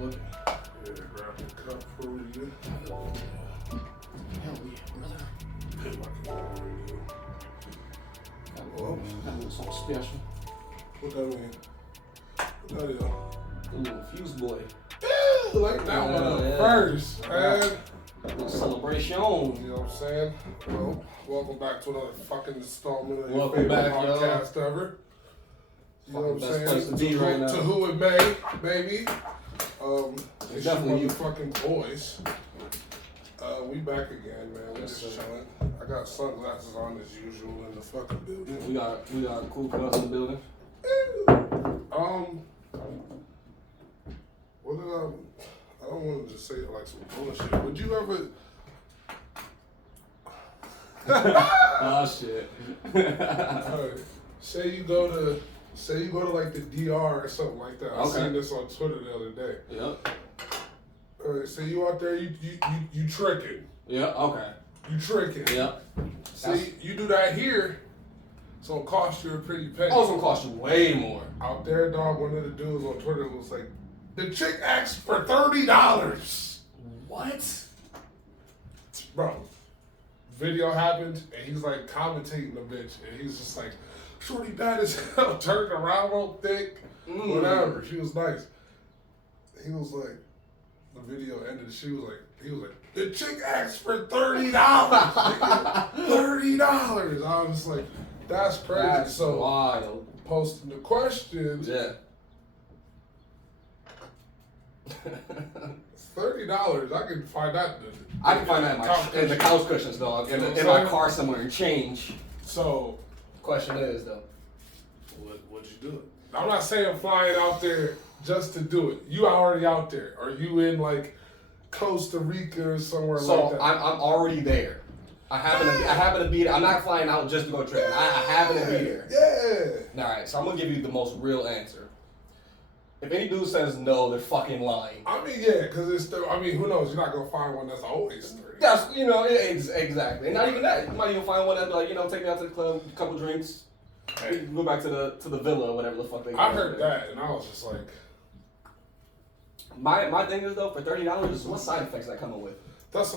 looking. Yeah, grab the cup for you. Hell yeah, brother. Well, That was something special. what that mean? What that is? A little fuse boy. Like that one first, man. A little celebration. You know what I'm saying? Well, welcome back to another fucking installment of your Welcome favorite back, podcast ever. You know what I'm Best saying? place to be right now. To who it may, baby. It's definitely you. fucking boys. We back again, man. We just chilling. I got sunglasses on as usual in the fucking building. We got a cool crowd in the building. What did I don't want to just say like some bullshit. Would you ever? Oh shit. Alright, say you go to like the DR or something like that. I Okay. seen this on Twitter the other day. Yep. Alright, say you out there, you tricking. Yeah. Okay. You tricking. Yep. See, you do that here, it's gonna cost you a pretty penny. Oh, it's gonna cost you way more. Out there, dog, one of the dudes on Twitter was like, the chick asked for $30. What? Bro, video happened, and he's like commentating the bitch, and he's just like, shorty bad as hell, turned around real thick, whatever. She was nice. He was like, the video ended, he was like, the chick asked for $30. $30. I was just like, that's crazy. That's so wild. posting the question, Yeah. $30. I can find that. I can find that in the couch cushions, dog, in my car somewhere and change. So, Question is though, would you do it? I'm not saying flying out there just to do it. You already out there. Are you in like Costa Rica or somewhere so like that? I'm already there. I happen to be there. I'm not flying out just to go tripping. I happen to be there. Yeah. All right, so I'm gonna give you the most real answer. If any dude says no, they're fucking lying. I mean, yeah, because it's still, I mean, who knows? You're not going to find one that's always 30. That's, exactly. And not even that. You might even find one that, like, take me out to the club, a couple drinks, Hey, go back to the villa or whatever the fuck they I heard that, and I was just like, My thing is, though, for $30, what side effects that coming with? that's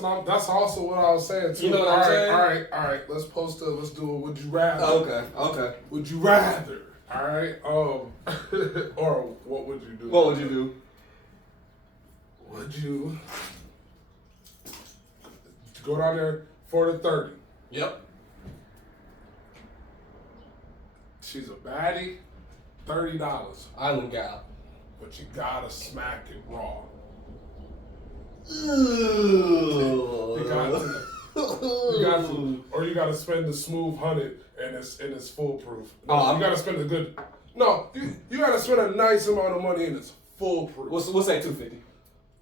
also what I was saying, too. You know what I'm saying? All right. Let's do a would you rather. Okay. Would you rather? All right. Or what would you do? What would you do? Would you go down there for the 30? Yep. She's a baddie, $30. Island gal. But you gotta smack it raw. Ooh. You got to, or you gotta spend the smooth 100 and it's foolproof. No, you gotta spend a good. No, you gotta spend a nice amount of money and it's foolproof. We'll say 250.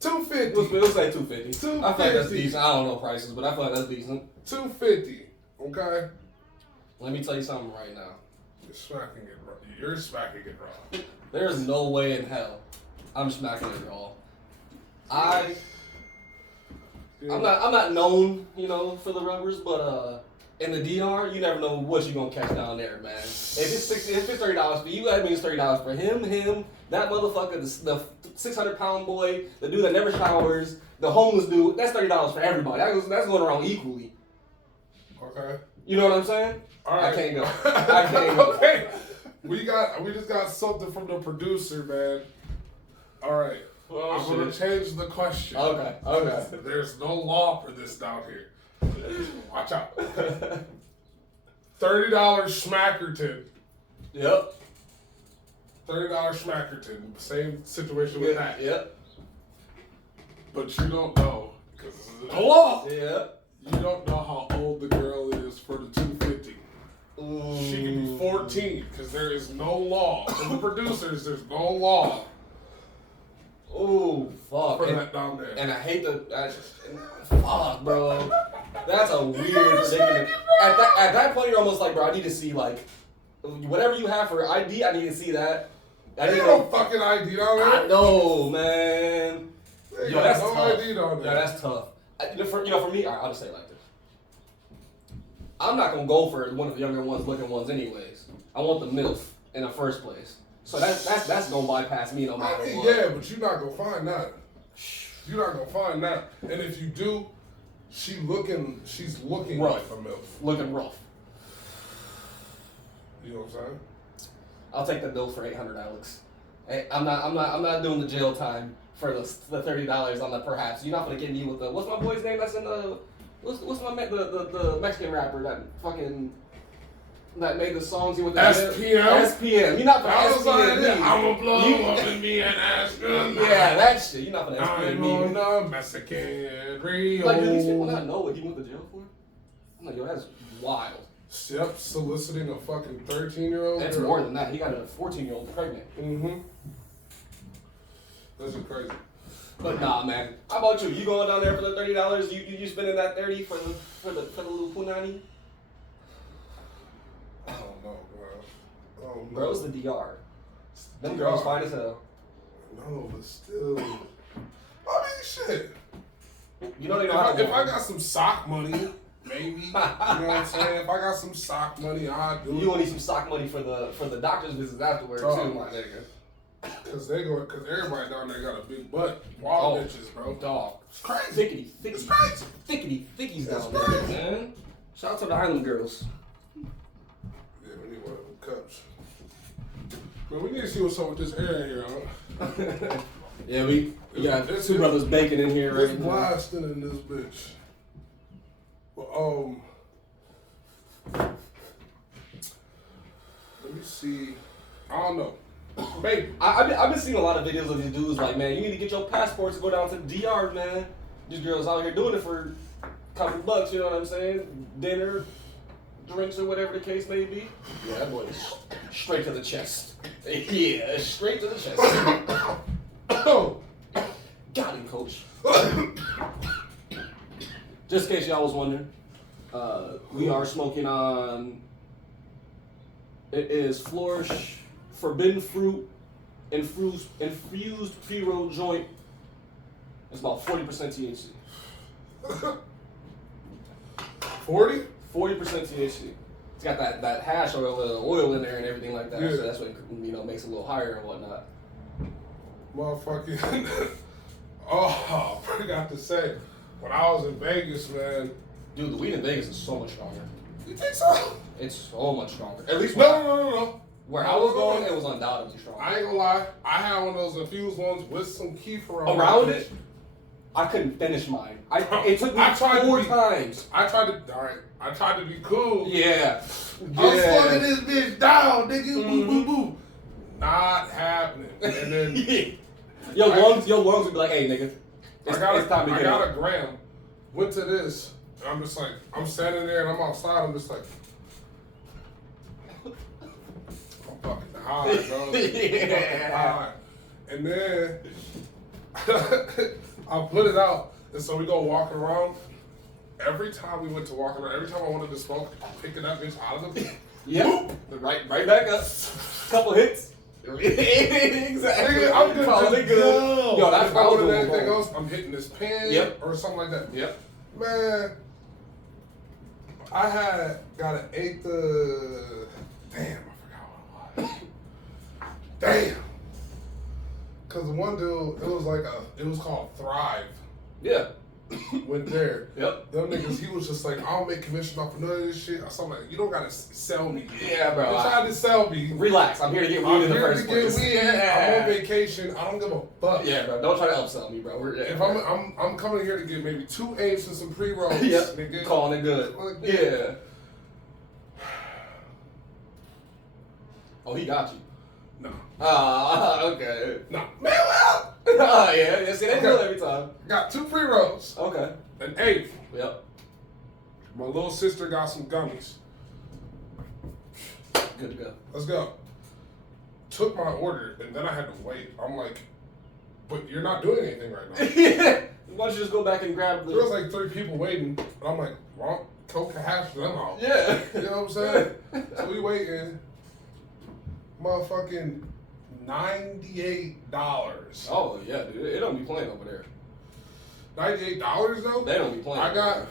250. We'll say 250. 250. I feel like that's decent. I don't know prices, but I feel like that's decent. 250. Okay. Let me tell you something right now. You're smacking it raw. There's no way in hell I'm smacking it raw. I'm not known, for the rubbers, but in the DR, you never know what you're gonna catch down there, man. If it's $30 for you, that means $30 for him, that motherfucker, the 600-pound boy, the dude that never showers, the homeless dude. That's $30 for everybody. That's going around equally. Okay. You know what I'm saying? All right. I can't go. Okay. We just got something from the producer, man. All right. Oh, I'm gonna change the question. Okay. There's no law for this down here. Watch out. $30 Schmackerton. Yep. $30 Schmackerton. Same situation with that. Yep. But you don't know, because this is a law. Yeah. You don't know how old the girl is for the 250. She can be 14, because there is no law. For the producers, there's no law. Oh, fuck. For that down there. And I hate fuck, bro. That's a weird predicament. At that point, you're almost like, bro, I need to see, like, whatever you have for ID, I need to see that. I need no fucking ID down there. I know, man. Yo, that's no tough. ID down there. Yeah, that's tough. For me, I'll just say it like this. I'm not going to go for one of the younger ones looking ones anyways. I want the MILF in the first place. So that's gonna bypass me no matter what. Yeah, but you're not gonna find that. You're not gonna find that. And if you do, she's looking rough. like a MILF. Looking rough. You know what I'm saying? I'll take the bill for $800, Alex. Hey, I'm not doing the jail time for the $30 on the perhaps. You're not gonna get me with the what's my boy's name that's in the what's my the Mexican rapper that fucking that made the songs with the SPM. You're not gonna SPM me. I'ma blow up and be an astronaut. Yeah, that shit. You're not gonna SPM me. I'm on the Mexican Rio. Like, do these people not know what he went to jail for? I'm like, yo, that's wild. Yep, soliciting a fucking 13-year-old. That's more than that. He got a 14-year-old pregnant. Mm-hmm. That's just crazy. But nah, man. How about you? You going down there for the $30? You spending that 30 for the little punani? I don't know, bro. I don't know. Bro, it's the DR. Them girls fine as hell. No, but still. I mean, shit. You know they know if I got some sock money, maybe. You know what I'm saying? If I got some sock money, I'd do it. You gonna need some sock money for the doctor's visits afterwards too, my nigga. Cause everybody down there got a big butt. Wild bitches, bro. Dog. It's crazy. It's crazy. Thickies down there, man. Shout out to the Island girls. Yeah, we need one of them cups. But we need to see what's up with this air in here, huh? Yeah, we got two brothers baking in here right now. It's blasting in this bitch. Well, let me see. I don't know. Maybe. I've been seeing a lot of videos of these dudes like, man, you need to get your passports to go down to the DR, man. These girls out here doing it for a couple bucks, you know what I'm saying? Dinner, drinks, or whatever the case may be. Yeah, that boy is straight to the chest. Yeah, straight to the chest. Got him, coach. Just in case y'all was wondering, we are smoking on, it is Flourish Forbidden Fruit infused pre-roll joint. It's about 40% THC. 40? 40% THC. It's got that hash oil in there and everything like that. Yeah. So that's what makes it a little higher and whatnot. Motherfucking. Oh, I forgot to say, when I was in Vegas, man. Dude, the weed in Vegas is so much stronger. You think so? It's so much stronger. At least No. Where I was going, it was undoubtedly strong. I ain't gonna lie. I had one of those infused ones with some kefir around it. I couldn't finish mine. It took me 4 times. I tried to be cool. Yeah. I was slugging this bitch down, nigga. Boo, boo, boo. Not happening. And then your lungs would be like, hey, nigga, it's time to get I got a gram. Went to this. And I'm just like, I'm standing there and I'm outside. I'm just like, I'm fucking high, bro. Yeah. High. And then I put it out. And so we go walking around. Every time we went to walk around, every time I wanted to smoke, picking that bitch out of the yep. Right back up. Couple hits. Exactly. Nigga, I'm good. Yo, that's if I wanted anything else, I'm hitting this pen or something like that. Yep. Man, I got an eighth of. Damn, I forgot what it was. Damn. Cause one dude, it was called Thrive. Yeah. Went there. Yep. Them niggas, he was just like, I don't make commission off of none of this shit. So I'm like, you don't gotta sell me. Yeah, bro. You tried to sell me. Relax. I'm here to get weed in the first place. I'm on vacation. I don't give a fuck. Yeah, bro. Don't try to upsell me, bro. If I'm coming here to get maybe 2 apes and some pre-rolls. Yep. Nigga. Calling it good. Like, yeah. Oh, he got you. No. Okay. No. Man, well. Yeah. See, they do it every time. Got 2 pre-rolls. Okay. An eighth. Yep. My little sister got some gummies. Good to go. Let's go. Took my order, and then I had to wait. I'm like, but you're not doing anything right now. Yeah. Why don't you just go back and grab the... There was like 3 people waiting, and I'm like, well, Coke hash them out. Yeah. You know what I'm saying? So we waiting. Motherfucking $98. Oh, yeah, dude. It don't be playing over there. $98 though? They don't be playing. I got...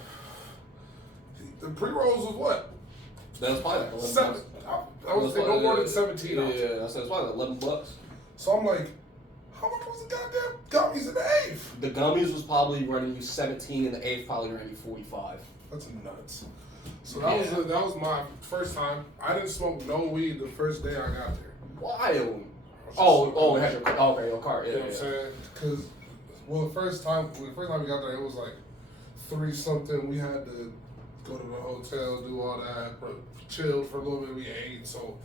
The pre-rolls was what? That was probably like I would say no more than 17 ounces. Yeah, I said it's probably like $11. So I'm like, how much was the goddamn gummies in the eighth? The gummies was probably running you 17, and the eighth probably running you 45. That's nuts. So that was my first time. I didn't smoke no weed the first day I got there. Wild. It had your car. Yeah, You know what I'm saying? Because, the first time we got there, it was like 3-something. We had to go to the hotel, do all that, but chilled for a little bit. We ate, so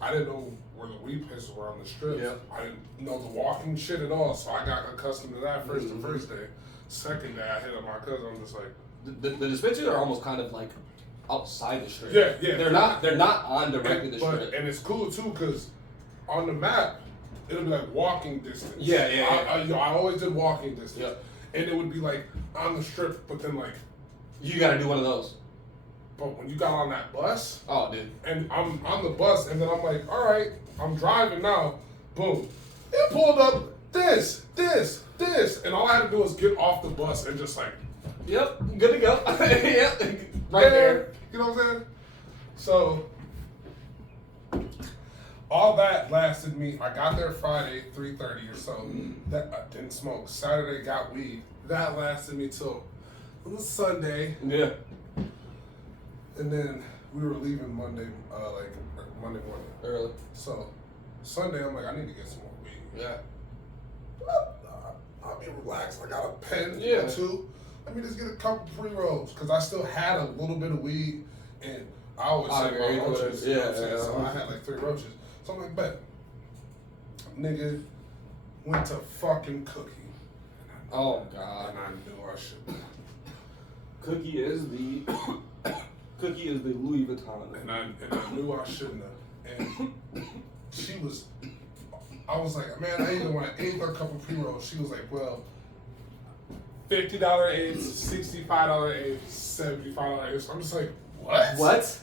I didn't know where the weed places were on the strip. Yeah. I didn't know the walking shit at all, so I got accustomed to that the first day. Second day, I hit up my cousin. I'm just like, the dispensaries are almost kind of like outside the strip. Yeah. They're not on directly the strip. And it's cool too, because on the map, it'll be like walking distance. Yeah. I always did walking distance. Yeah. And it would be like on the strip, but then like, You gotta do one of those. but when you got on that bus, Oh, dude. and I'm on the bus, and then I'm like, all right, I'm driving now. Boom. It pulled up this, and all I had to do was get off the bus and just like, Yep, good to go. Yep, right there. You know what I'm saying? So all that lasted me. I got there Friday, 3:30 or so. That I didn't smoke. Saturday got weed. That lasted me till Sunday, Yeah. and then we were leaving Monday morning. Early. So Sunday, I'm like, I need to get some more weed. Yeah. I'll be relaxed. I got a pen Yeah. or two. Let me just get a couple pre-rolls because I still had a little bit of weed, and I always say my roaches. You know what I'm saying? So I had like 3 roaches. So I'm like, bet. Nigga went to fucking Cookie. Oh, God. And I knew I shouldn't. Cookie is the Louis Vuitton. And I knew I shouldn't have. And she was, I was like, man, I either want an eighth or a couple pre-rolls. She was like, well, $50 eighths, $65 eighths, $75 eighths. I'm just like, what? What?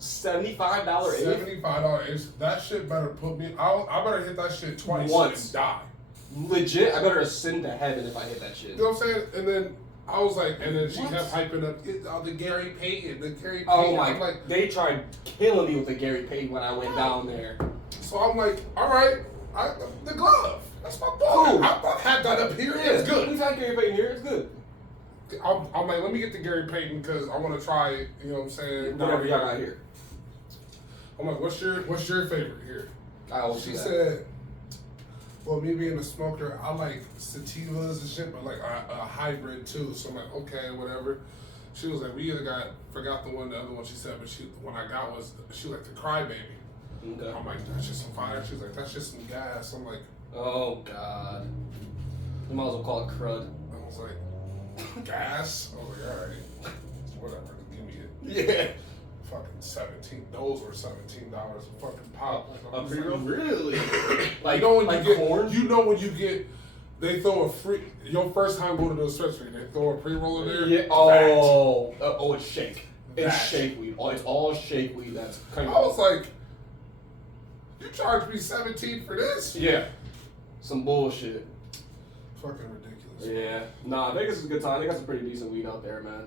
$75 eighth? $75 eighths. That shit better put me, I better hit that shit twice Once. and die. Legit, I better ascend to heaven if I hit that shit. You know what I'm saying? And then I was like, and then she kept hyping up the Gary Payton, Oh my! I'm like, they tried killing me with the Gary Payton when I went down there. so I'm like, all right, the glove. That's my boy. Cool. I had that up here. It's good. We've had Gary Payton here. It's good. I'm like, let me get the Gary Payton because I want to try it. You know what I'm saying? Whatever y'all got here. I'm like, what's your favorite here? I always She do that. said, well, me being a smoker, I like sativas and shit, but like a hybrid too. So I'm like, okay, whatever. She was like, we either forgot the other one she said, but when I got she was like the Crybaby. Okay. I'm like, that's just some fire. She's like, that's just some gas. I'm like, Oh God. You might as well call it crud. I was like, gas? I was like, all right, whatever, give me it. Yeah. Fucking 17. Those were $17 a fucking pop. A pre-roll? Really? Like, you know when like you get corn? You know when you get, they throw a free. Your first time going to the dispensary, they throw a pre-roll in there. Yeah. Oh, it's shake. It's That. shake weed. Oh, it's all shake weed. That's crazy. I was like, you charged me 17 for this? Yeah. Some bullshit. Fucking ridiculous. Yeah. Nah, Vegas is a good time. They got some pretty decent weed out there, man.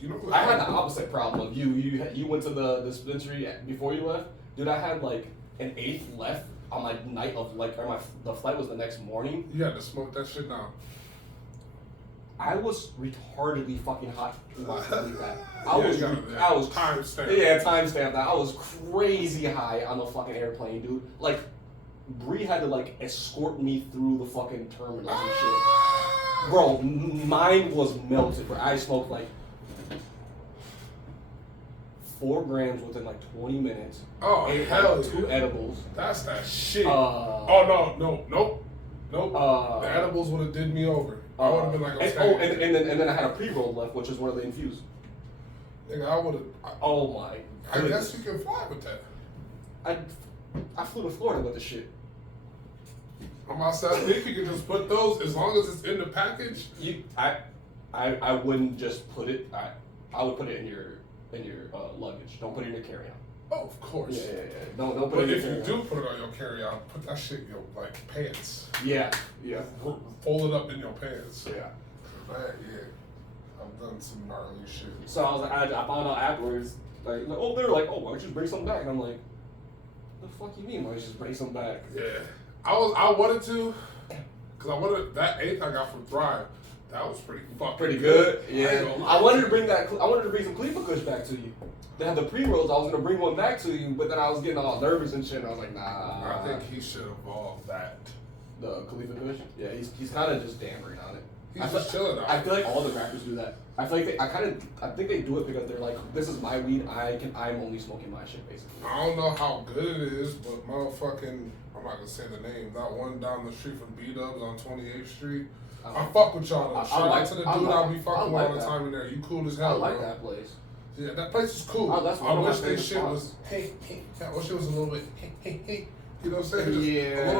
You know, I had the opposite problem of you. You went to the dispensary before you left, dude. I had like an eighth left on my night of the flight was the next morning. You had to smoke that shit down. I was retardedly fucking hot. I Yeah, was timestamp. Yeah, timestamp that. I was crazy high on the fucking airplane, dude. Like, Bree had to like escort me through the fucking terminal and shit. Bro, mine was melted. Bro, I smoked like 4 grams within like 20 minutes. Oh, hell yeah. 2 edibles. That's that shit. Oh nope. The edibles would have did me over. I would have been like, okay. And then I had a pre-roll left, which is one of the infused. Nigga, I would have. Oh my. I guess you can fly with that. I flew to Florida with the shit. I'm outside. I think you can just put those as long as it's in the package. I wouldn't just put it. I would put it in your luggage. Don't put it in your carry-on. Oh, of course. Yeah. Don't put But it in if your you carry-on. do put it on your carry-on, put that shit in your like pants. Yeah. Fold it up in your pants. Yeah. Yeah. I've done some gnarly shit. So I found out afterwards Like, oh, they're like, oh, why don't you just bring something back? And I'm like, the fuck you mean? Why don't you just bring something back? Yeah, I wanted to, cause I wanted that eighth I got from Thrive. That was pretty good. Yeah. I wanted to bring some Khalifa Kush back to you. They had the pre-rolls. I was gonna bring one back to you, but then I was getting all nervous and shit. And I was like, nah. I think he should evolve that. The Khalifa Kush. Yeah, he's kind of just dammering on it. He's just chilling out. I feel like all the rappers do that. I feel like I think they do it because they're like, this is my weed. I'm only smoking my shit basically. I don't know how good it is, but motherfucking, I'm not gonna say the name. That one down the street from B-Dubs on 28th Street. I fuck with y'all though. Shout out to the dude I'll be fucking with all the time in there. You cool as hell, I like bro. that place. Yeah, that place is cool. Oh, that's I one wish of my this favorite shit was I wish it was a little bit you know what I'm saying? Just Yeah. a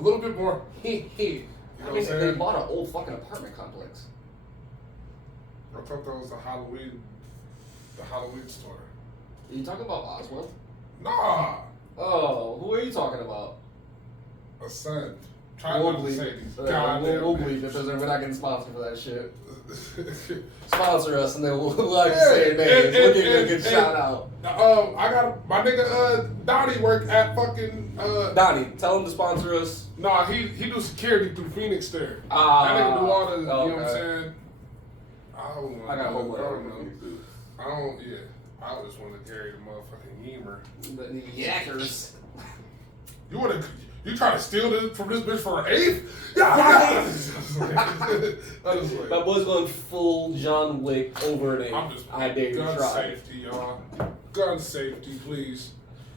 little bit more You know I what mean, I'm saying? they bought an old fucking apartment complex. I thought that was the Halloween store. Are you talking about Oswald? Nah, Oh, who are you talking about? Ascend. Try We'll not to believe say it. these We'll goddamn believe it because we're not getting sponsored for that shit. names. Sponsor us and then we'll actually say names. We'll give you a good shout out. I got my nigga Donnie work at fucking Donnie, tell him to sponsor us. Nah, he do security through Phoenix there. Ah, That nigga do all the, you know what I'm okay. saying? I got homework. I don't, yeah. I just want to carry the motherfucking Yeamer. The yackers. You try to steal this from this bitch for an eighth? Yeah. That boy's going full John Wick over an I'm just I dare you gun try. safety, y'all. Gun safety, please.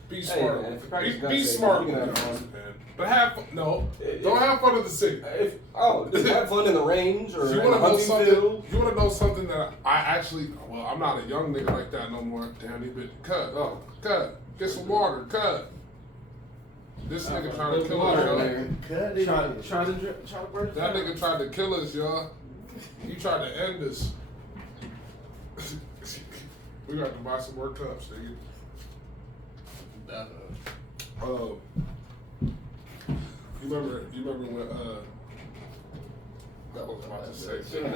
Be smart. Man, if you practice gun be safety, smart you with can guns, have fun. man. But don't have fun in the city. Just have fun in the range or You in the want to know hunting something? field. You want to know something that I actually? Well, I'm not a young nigga like that no more. Damn, he been cut. Oh, cut. Get some water. Cut. This nigga trying to kill us, y'all. That nigga tried to kill us, y'all. He tried to end us. We got to buy some more cups, nigga. You remember when I was about to say something.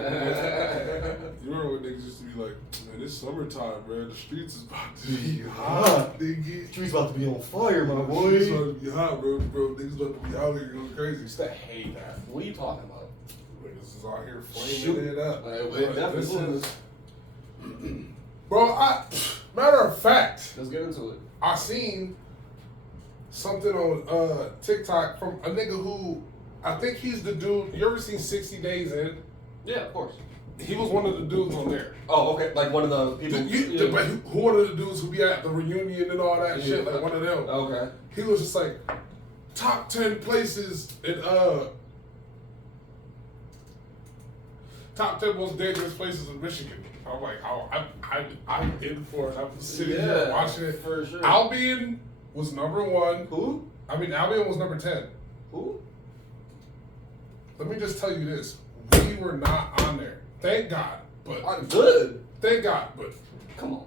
You remember when niggas used to be like, man, it's summertime, man. The streets is about to be hot, nigga. Streets about to be on fire, my boy. Streets about to be hot, bro. Niggas about to be out here going crazy. Used to hate that. What are you talking about? Niggas is out here flaming it up. It definitely is. Bro, matter of fact, Let's get into it. I seen something on TikTok from a nigga who, I think he's the dude. You ever seen 60 Days In? Yeah, of course. He was one of the dudes on there. Oh, okay. Like one of the people. Who one of the dudes who be at the reunion and all that shit? Like one of them. Okay. He was just like top 10 places in top 10 most dangerous places in Michigan. I'm like, I'm in for it. I'm sitting here watching it. For sure. Albion was number 1. Who? Albion was number 10. Who? Let me just tell you this. We were not on there. Thank God. But Good. Thank God. But Come on.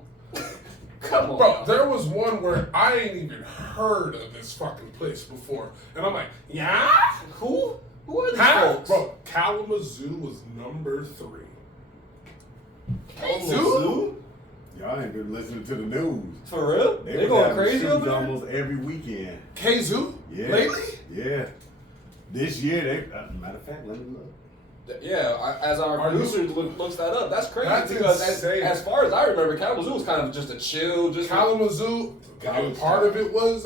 Come on. bro, there was one where I ain't even heard of this fucking place before. And I'm like, yeah? Who? Who are these Huh? folks? Bro, Kalamazoo was number 3. Kalamazoo? Y'all ain't been listening to the news. For real? They They was going having crazy shootings over there? almost every weekend. Kazoo? Yeah. Lately? Yeah. This year, matter of fact, let me look. Yeah, as our producer looks that up, that's crazy That's because insane. as far as I remember, Kalamazoo was kind of just a chill, just Kalamazoo, part of it was,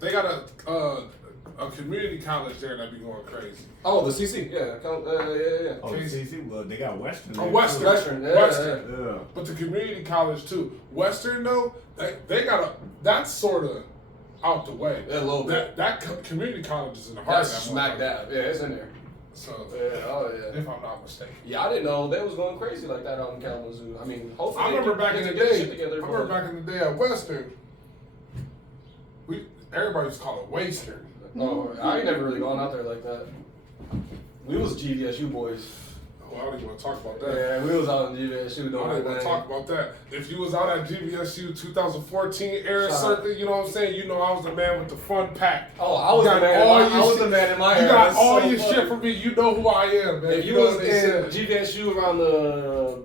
they got a community college there that be going crazy. Oh, the CC, yeah, yeah. Oh, CC, well, they got Western. Oh, there, Western. too. Western. Yeah. But the community college too. Western though, they got that's sort of out the way. Yeah, a little bit. That community college is in the heart That's of that smack motherfucker. dab. Yeah, it's in there. So Yeah, oh yeah. if I'm not mistaken. Yeah, I didn't know they was going crazy like that out in Kalamazoo. I mean, hopefully. I remember back in the get their day. shit together, I remember back in the day at Western. Everybody used to call it Western. Oh, I ain't never really gone out there like that. We was GVSU boys. Oh, I don't even want to talk about that. Yeah, we was out in GVSU I doing don't our even want to thing. talk about that. If you was out at GVSU 2014 era Shout circuit, you know what I'm saying? You know I was the man with the fun pack. Oh, I was You the got man. all I your was shit- the man in my You era. got That's all so your funny. shit from me. You know who I am, man. If you know was what they in said. GVSU around the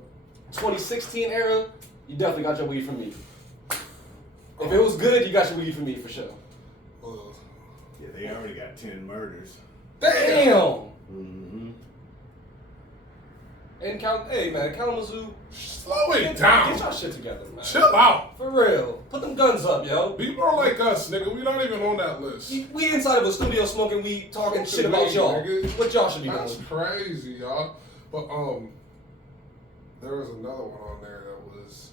2016 era, you definitely got your weed from me. If it was good, you got your weed from me for sure. Yeah, they already got 10 murders. Damn! Mm-hmm. And hey man, Kalamazoo, Slow it down. Get your shit together, man. Chill out. For real. Put them guns up, yo. Be more like us, nigga. We not even on that list. We inside of a studio smoking weed, talking shit Smoking about weed, y'all. nigga. What y'all should be That's doing. crazy, y'all. But there was another one on there that was,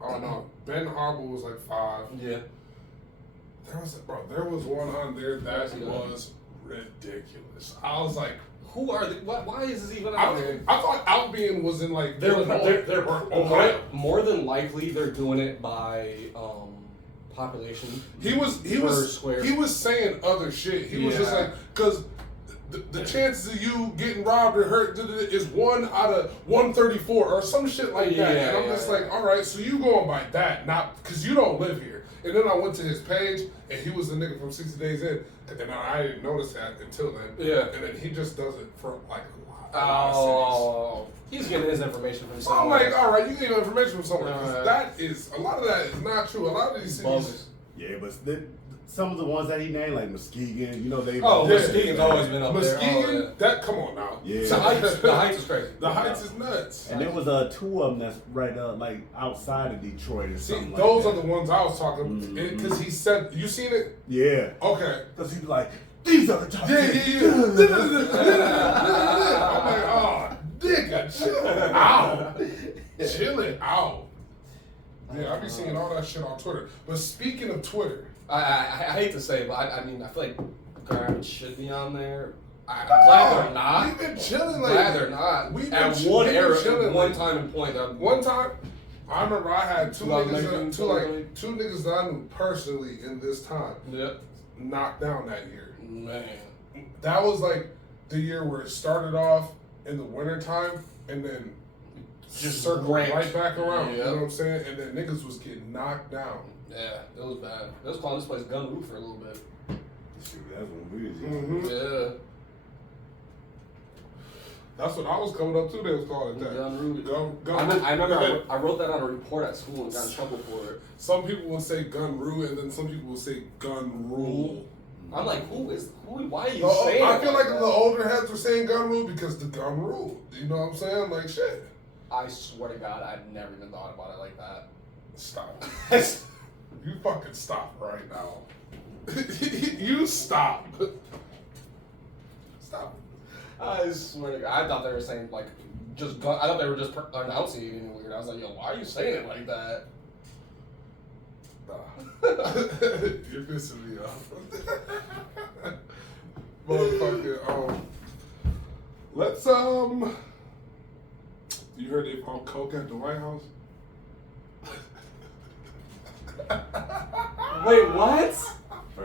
oh no, Ben Harbor was like 5. Yeah. There was one on there that was ridiculous. I was like, Who are they? Why is this even out there? I thought Albion was in like They're Ohio. more than likely they're doing it by population. He was saying other shit. He was just like, because the chances of you getting robbed or hurt is 1 out of 134 or some shit like that. And I'm just like, all right, so you going by that, not because you don't live here. And then I went to his page, and he was the nigga from 60 Days In, and I didn't notice that until then. Yeah. And then he just does it for like a lot. Oh, he's getting his information from So I'm somewhere. like, all right, you get your information from somewhere. 'Cause a lot of that is not true. A lot of these cities. Bogus. Yeah, but some of the ones that he named, like Muskegon, you know, they. Muskegon's always been up there. Muskegon, that come on now. Yeah. The Heights is crazy. The Heights is nuts. And there was 2 of them that's right like outside of Detroit or See, something those like are that. the ones I was talking because he said, you seen it? Yeah. Okay. Because he was like, these are the top Yeah. 10. I'm like, oh, nigga, chill out. Chill it out. Yeah, I be seeing all that shit on Twitter. But speaking of Twitter, I hate to say it, but I mean, I feel like Gravity should be on there. I'm glad they're not. We've been chilling lately. Glad they're not. We've At been one chilling era, one lately. time and point. One time, I remember I had two 2019, niggas that I knew personally in this time Yep. knocked down that year. Man. That was like the year where it started off in the wintertime and then just circled ramped. right back around. Yep. You know what I'm saying? And then niggas was getting knocked down. Yeah, it was bad. They was calling this place Gun Roof for a little bit. Shoot, that's when we was young. Mm-hmm. Yeah. That's what I was coming up to. They was calling it that. Gun Roof. I remember I wrote that on a report at school and got in trouble for it. Some people will say gun rule, and then some people will say gun rule. I'm like, why are you No, saying I feel like that? the older heads were saying gun rule because the gun rule. You know what I'm saying? Like, shit. I swear to God, I've never even thought about it like that. Stop. You fucking stop right now. You stop. Stop. I swear to God, I thought they were saying like just gun. I thought they were just announcing it in weird. I was like, yo, why are you saying it like that? Nah. You're pissing me off. Motherfucker, let's, you heard they found coke at the White House? Wait, what?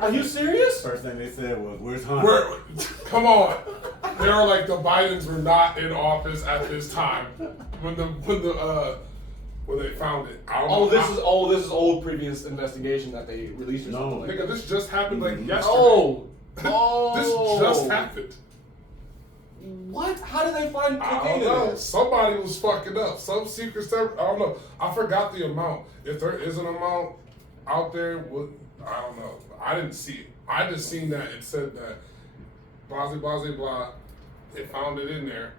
Are you serious? First thing they said was, "Where's Hunter?" Come on. They were like, the Bidens were not in office at this time when they found it. I don't know. This is old previous investigation that they released or something like Nigga, that. this just happened like yesterday. Oh. This just happened. What? How did they find I cocaine don't in know. this? Somebody was fucking up. Some secret service. I don't know. I forgot the amount. If there is an amount out there, I don't know. I didn't see it. I just seen that it said that blah, blah. They found it in there.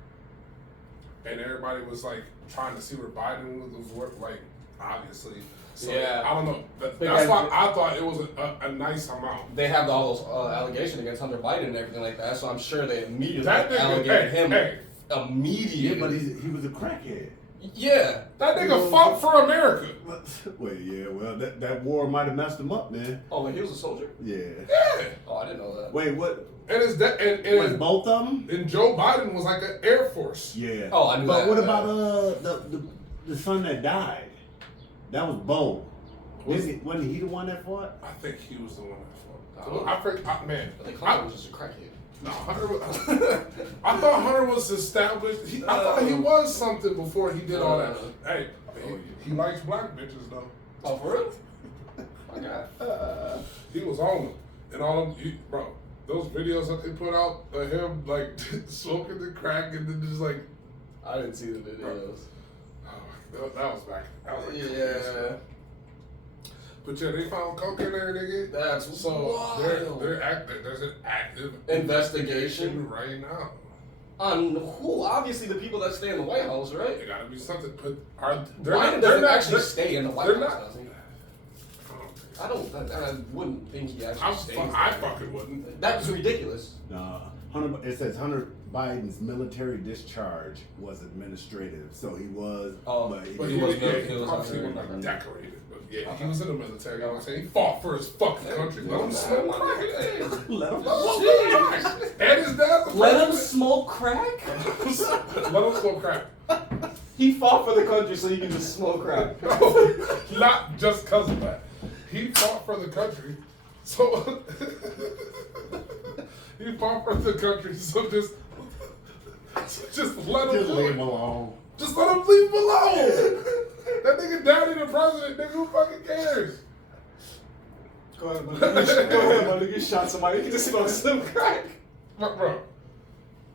And everybody was like trying to see where Biden was like, obviously. So, Yeah. I don't know. That's why I thought it was a nice amount. They have all those allegations against Hunter Biden and everything like that, so I'm sure they immediately That nigga, allegated him hey. immediately. Yeah, but he was a crackhead. Yeah. That nigga fought for America. Well, yeah, well, that war might have messed him up, man. Oh, like he was a soldier? Yeah. Yeah. Oh, I didn't know that. Wait, what? And it's that Was both of them? And Joe Biden was like an Air Force. Yeah. Oh, I knew but that. what about the son that died? That was Bo. Wasn't he the one that fought? I think he was the one that fought. Man. But they called him just a crackhead. No, Hunter was, I thought Hunter was established. I thought he was something before he did all that. Hey, he likes black bitches though. Oh, for real? My God. He was on them. And all of them, bro, those videos that they put out of him like smoking the crack and then just like, I didn't see the videos. That was back. That was like Yeah. But yeah, they found coke in there, nigga. That's so wild. they're active. There's an active investigation right now. On who? Obviously, the people that stay in the White House, right? It gotta be something. But Biden doesn't actually stay in the White House, not, does he? I wouldn't think he actually stays I there. fucking wouldn't. That's ridiculous. It says Hunter Biden's military discharge was administrative, so he was. But he was obviously like decorated. But yeah, he was in the military. You know what I'm saying? He fought for his fucking country. Let him smoke crack. Let him smoke crack. And his dad. Let him smoke crack. Let him smoke crack. He fought for the country so he can just smoke crack. No, not just because of that. He fought for the country, so he fought for the country. So just let him leave him alone. Just let him leave him alone. That nigga daddy the president. Nigga, who fucking cares? Go ahead, man. Go ahead, man. You shot somebody. You can just smoke some crack. Bro.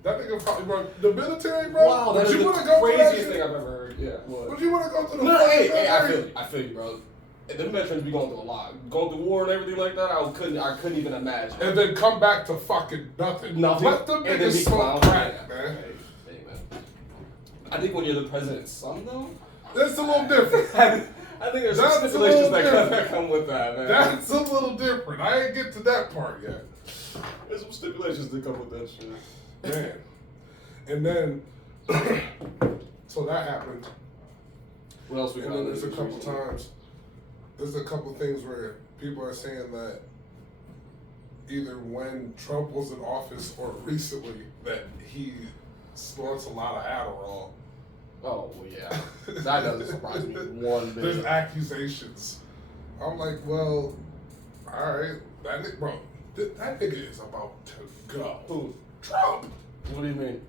That nigga probably, bro. The military, bro. Wow, that's the craziest thing I've ever heard. Yeah. What? Would you want to go through the? No, hey, I feel you, bro. The veterans be going through a lot, going through war and everything like that. I couldn't even imagine. And then come back to fucking nothing. Let them niggas smoke crack, man. Hey, man. I think when you're the president's son, though, that's a little different. I think there's some stipulations that come with that, man. That's a little different. I ain't get to that part yet. There's some stipulations that come with that shit. Man. And then, so that happened. What else we got? And then there's a couple times. There's a couple things where people are saying that either when Trump was in office or recently that he snorts a lot of Adderall. Oh, well, yeah. That doesn't surprise me one bit. There's accusations. I'm like, well, all right. That nigga is about to go. Who? Trump. What do you mean?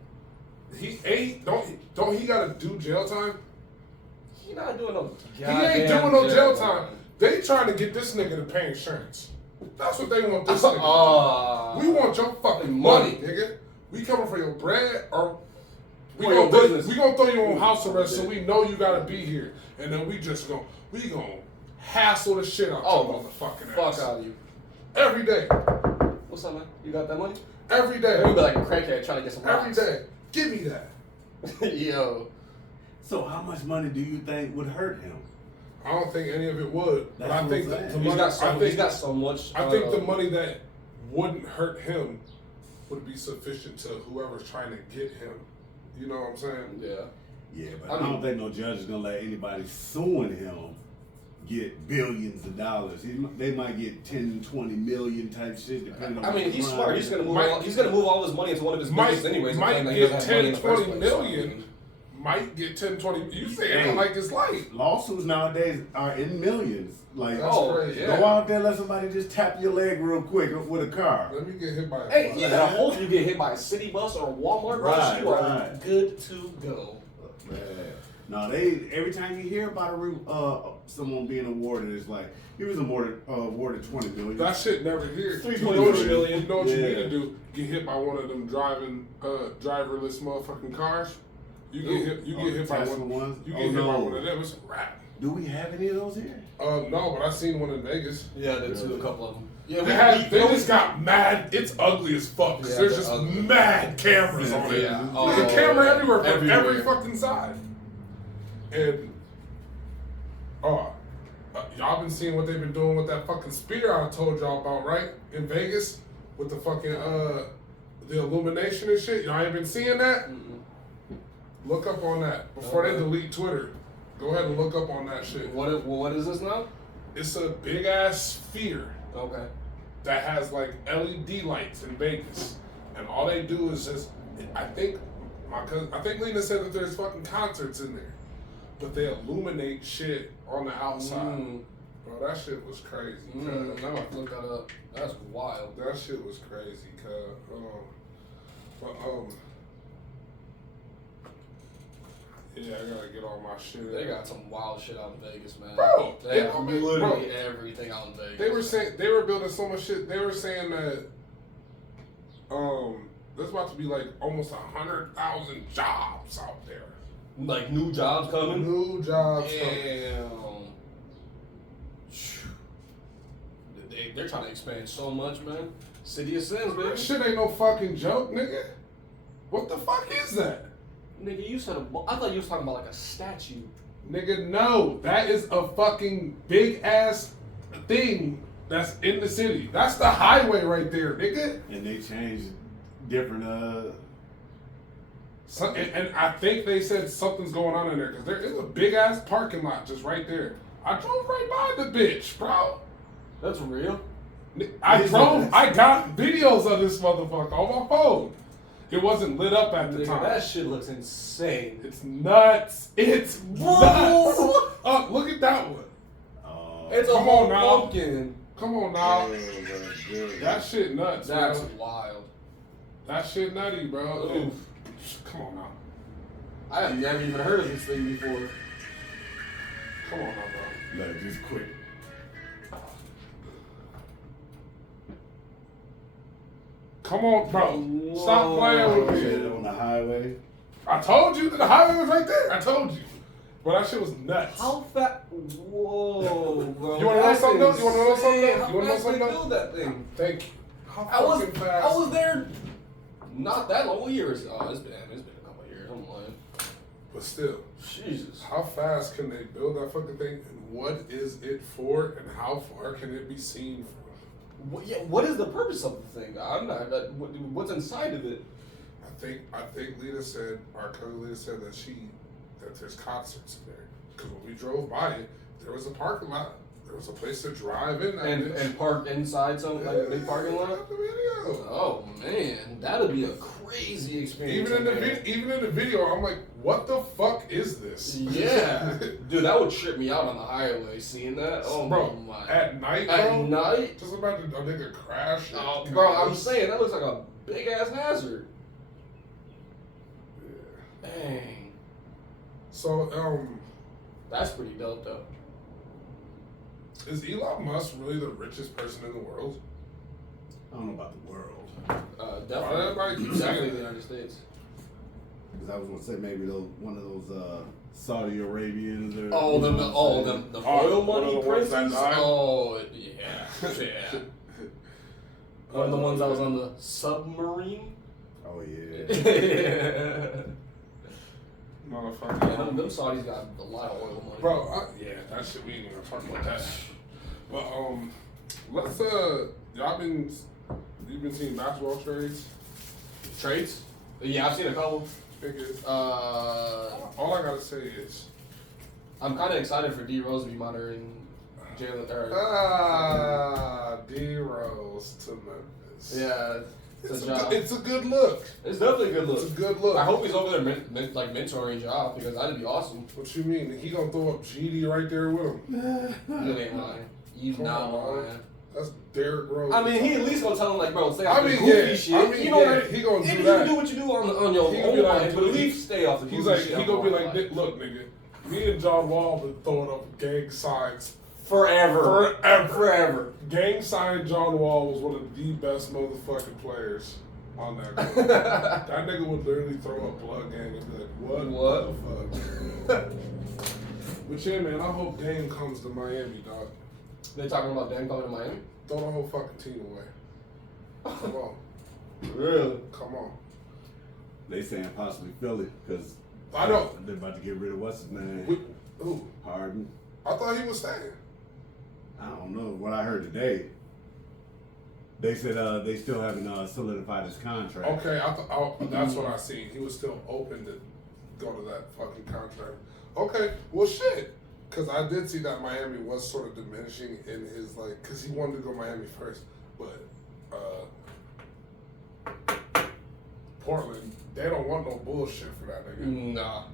He ain't, don't he gotta do jail time? He not doing no He ain't doing no jail time. They trying to get this nigga to pay insurance. That's what they want this nigga to do. We want your fucking money, nigga. We coming for your bread, or we gonna throw you on house arrest so we know you gotta be here, and then we gonna hassle the shit out your motherfucking ass. Fuck out of you. Every day. What's up, man? You got that money? Every day. You be like a crackhead trying to get some rocks. Every day. Give me that. Yo. So how much money do you think would hurt him? I don't think any of it would. But I think the money, he's got so much. I think the money that wouldn't hurt him would be sufficient to whoever's trying to get him. You know what I'm saying? Yeah. Yeah, but I don't think no judge is gonna let anybody suing him get billions of dollars. They might get 10, 20 million type shit depending on. I mean, he's smart. He's gonna move all his money into one of his businesses anyways. Might get 10, 20 million. Might get 10, 20. You say it like it's light. Lawsuits nowadays are in millions. Like, crazy. Go out there, let somebody just tap your leg real quick with a car. Let me get hit by a bus. Hey, yeah, hope you get hit by a city bus or a Walmart bus, you are good to go. Man. No, every time you hear about someone being awarded, it's like he was awarded $20 million. That shit never here. $3.3 million. You know what you need to do? Get hit by one of them driverless motherfucking cars. You get hit by one. You get hit by one of them. It's a wrap. Do we have any of those here? No, but I seen one in Vegas. Yeah, they too. A couple of them. Yeah, they just got mad. It's ugly as fuck. Yeah, there's just mad cameras on it. Yeah. There's a camera everywhere from every fucking side. And y'all been seeing what they've been doing with that fucking spear I told y'all about, right? In Vegas with the fucking the illumination and shit. Y'all ain't been seeing that? Mm-mm. Look up on that before they delete Twitter. Go ahead and look up on that shit. What is this now? It's a big ass sphere. Okay. That has like LED lights in Vegas, and all they do is just. I think Lena said that there's fucking concerts in there, but they illuminate shit on the outside. Bro, that shit was crazy. I'm gonna have to look that up. That's wild. That shit was crazy, yeah, I gotta get all my shit. They got some wild shit out in Vegas, man. Bro, they have literally everything out in Vegas. They were building so much shit. They were saying that there's about to be like almost 100,000 jobs out there. Like new jobs coming. New jobs coming. Damn. They're trying to expand so much, man. City of Sins, That baby. shit ain't no fucking joke, nigga. What the fuck is that? Nigga, you said I thought you was talking about like a statue. Nigga, no. That is a fucking big ass thing that's in the city. That's the highway right there, nigga. And they changed different, And I think they said something's going on in there because there is a big ass parking lot just right there. I drove right by the bitch, bro. That's real. I got videos of this motherfucker on my phone. It wasn't lit up at the Nigga, time. that shit looks insane. It's nuts. It's nuts. Look at that one. It's a Come whole on now. pumpkin. Come on now. Good. That shit nuts, That's bro. wild. That shit nutty, bro. Oof. Come on now. I have never even heard of this thing before. Come on now, bro. Look, just quick. Come on, bro. Stop playing with Shit me. on the highway. I told you that the highway was right there. I told you. But that shit was nuts. How fast? Whoa, bro. You wanna know That's something else? You wanna know insane. something else? How You wanna know fast something they else? build that thing? Thank you. How I was fucking fast. there not that long. What year is it? Oh, it's been a couple of years. I'm lying. But still, Jesus. how fast can they build that fucking thing? And what is it for? And how far can it be seen from? What is the purpose of the thing? I'm not. What's inside of it? I think Lita said, our cousin Lita said that there's concerts in there. Because when we drove by it, there was a parking lot. There was a place to drive in that bitch. And park inside some like big parking lot. Got the video. Oh man, that'd be a crazy experience. Even in the video, I'm like, what the fuck is this? Yeah, dude, that would trip me out on the highway seeing that. Oh bro, my! at night, bro. At night? Just imagine a nigga crash. Oh, bro, I'm saying that looks like a big ass hazard. Yeah. Dang, So, that's pretty dope though. is Elon Musk really the richest person in the world? I don't know about the world. Definitely the United States. Because I was gonna say maybe one of those Saudi Arabians or The oil one of money the ones that princes. died? Oh yeah, yeah. One of the ones that was on the submarine. Oh yeah. Yeah, Motherfucker. them Saudis got a lot of oil money. Bro, yeah, that shit, we ain't even talk about that. But, let's, you've been seeing basketball trades? Trades? Yeah, I've seen a couple. Nigga, All I gotta say is, I'm kind of excited for D Rose to be monitoring Jalen. D-Rose to Memphis. Yeah, It's a good look. It's definitely a good look. It's a good look. I hope he's over there mentoring Job because that'd be awesome. What you mean? He gonna throw up GD right there with him? You ain't lying. You Come not on, lying. That's Derrick Rose. I mean, he at least gonna tell him like, bro, stay off I the mean, goofy yeah. shit. I mean, you know, yeah, he gonna do you that. can do what you do on your He gonna own be like, life, but at least stay off the goofy He's like, shit. he gonna be like, look, nigga, me and John Wall been throwing up gang signs forever. Gang sign John Wall was one of the best motherfucking players on that court. That nigga would literally throw up blood gang and be like, what the fuck? But yeah, man, I hope Dame comes to Miami, dog. They talking about Dan coming to Miami? Throw the whole fucking team away. Come on. Really? Come on. They saying possibly Philly because I know. they're about to get rid of what's his name. Who? Harden. I thought he was staying. I don't know what I heard today. They said they still haven't solidified his contract. Okay, that's what I seen. He was still open to go to that fucking contract. Okay, well shit. Because I did see that Miami was sort of diminishing in his, like, because he wanted to go Miami first. But Portland, they don't want no bullshit for that nigga. Nah.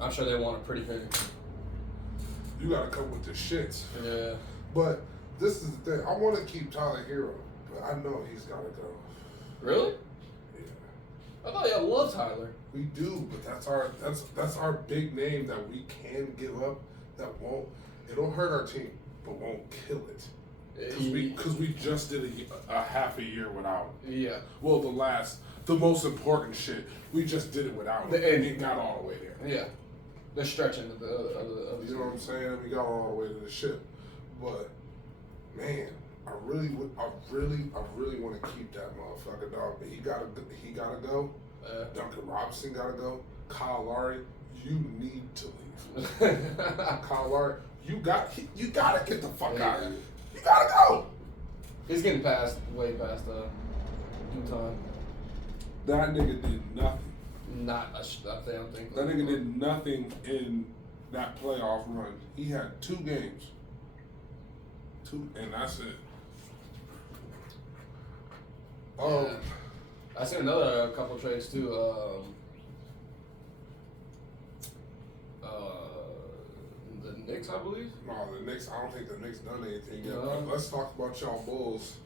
I'm sure they want a pretty penny. You got to come with the shits. Yeah. But this is the thing. I want to keep Tyler Hero, but I know he's got to go. Really? Yeah. I thought y'all loved Tyler. We do, but that's our big name that we can give up. That won't. It'll hurt our team, but won't kill it. Because we just did a half a year without. Yeah. Well, the last the most important shit. We just did it without him. And it got all the way there. Yeah. The stretching of the you know what I'm saying? We got all the way to the ship. But man, I really want to keep that motherfucker, dog. But he gotta go. Duncan Robinson gotta go. Kyle Lowry, you need to leave. Kyle Lowry, you gotta get the fuck out of here. You gotta go. He's getting way past due time. That nigga did nothing. Not a damn thing. That nigga did nothing in that playoff run. He had 2 games. 2, and that's it. Yeah. I seen another couple trades too. The Knicks, I believe. No, the Knicks. I don't think the Knicks done anything yet. No. But let's talk about y'all Bulls.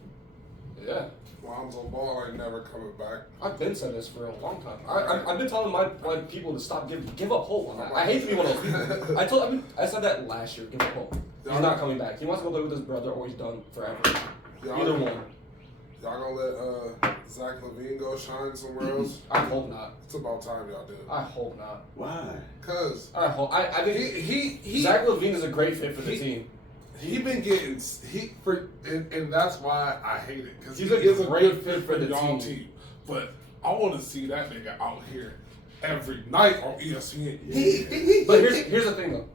Yeah. Lonzo Ball ain't never coming back. I've been saying this for a long time. I've been telling my people to stop give up hope. I hate to be one of those people. I said that last year. Give up hope. He's not coming back. He wants to go play with his brother, or he's done forever. Either one. Y'all gonna let Zach LaVine go shine somewhere else? I hope not. It's about time y'all do. I hope not. Why? Cause I think Zach LaVine is a great fit for the team. He been getting and that's why I hate it, because he's a great fit for the y'all team. But I want to see that nigga out here every night on ESPN. Yeah. But here's the thing though,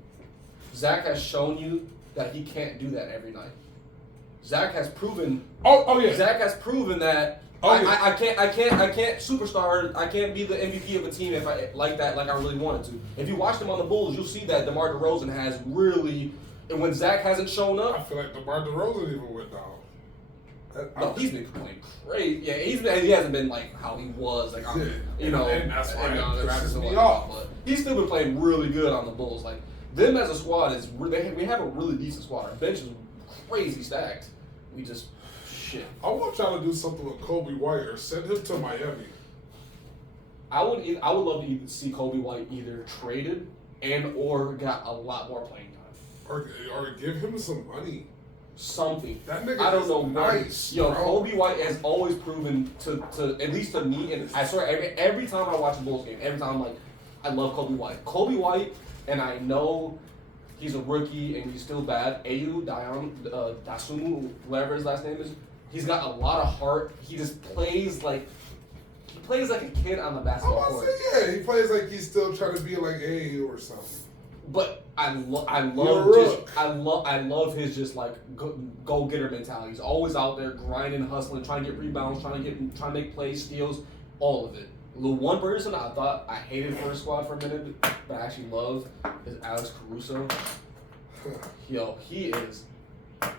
Zach has shown you that he can't do that every night. Zach has proven. Oh yeah. Zach has proven that. I can't superstar. I can't be the MVP of a team if I like I really wanted to. If you watch them on the Bulls, you'll see that DeMar DeRozan has really. And when Zach hasn't shown up, I feel like DeMar DeRozan even went down. No, he's been playing crazy. Yeah, he hasn't been like how he was. Like and that's why it pisses me off. But he's still been playing really good on the Bulls. Like them as a squad we have a really decent squad. Our bench is crazy stacked. We just shit. I want y'all to do something with Kobe White or send him to Miami. I would love to see Kobe White either traded or got a lot more playing time. Or give him some money. Something. That nigga I don't is know. Nice, Yo, bro. Kobe White has always proven to at least to me, and I swear every time I watch a Bulls game, every time I'm like, I love Kobe White. Kobe White, and I know he's a rookie and he's still bad. Dasumu, whatever his last name is, he's got a lot of heart. He just plays like a kid on the basketball court. He plays like he's still trying to be like AAU or something. But I love his just like go getter mentality. He's always out there grinding, hustling, trying to get rebounds, trying to make plays, steals, all of it. The one person I thought I hated for his squad for a minute, but I actually love is Alex Caruso. Yo, he is a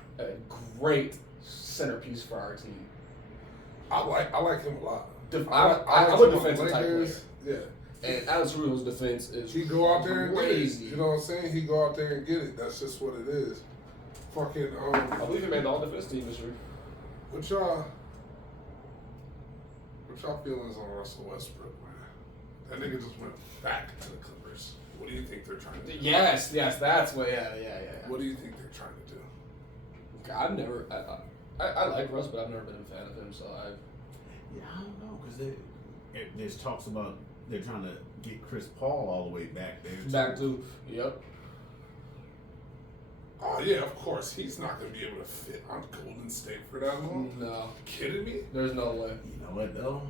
great centerpiece for our team. I like him a lot. I'm a defensive type player. Yeah. And Alex Caruso's defense is he go out there and crazy. get it. You know what I'm saying? He go out there and get it. That's just what it is. Fucking I believe he made the all-defense team this year. What y'all feelings on Russell Westbrook, man? That nigga just went back to the Clippers. What do you think they're trying to do? Yes, that's what. Yeah. What do you think they're trying to do? I've never. I like Russ, but I've never been a fan of him. So I don't know, because there's talks about they're trying to get Chris Paul all the way back there. Back to yep. Oh yeah, of course. He's not gonna be able to fit on Golden State for that long. No. You kidding me? There's no way. You know what though?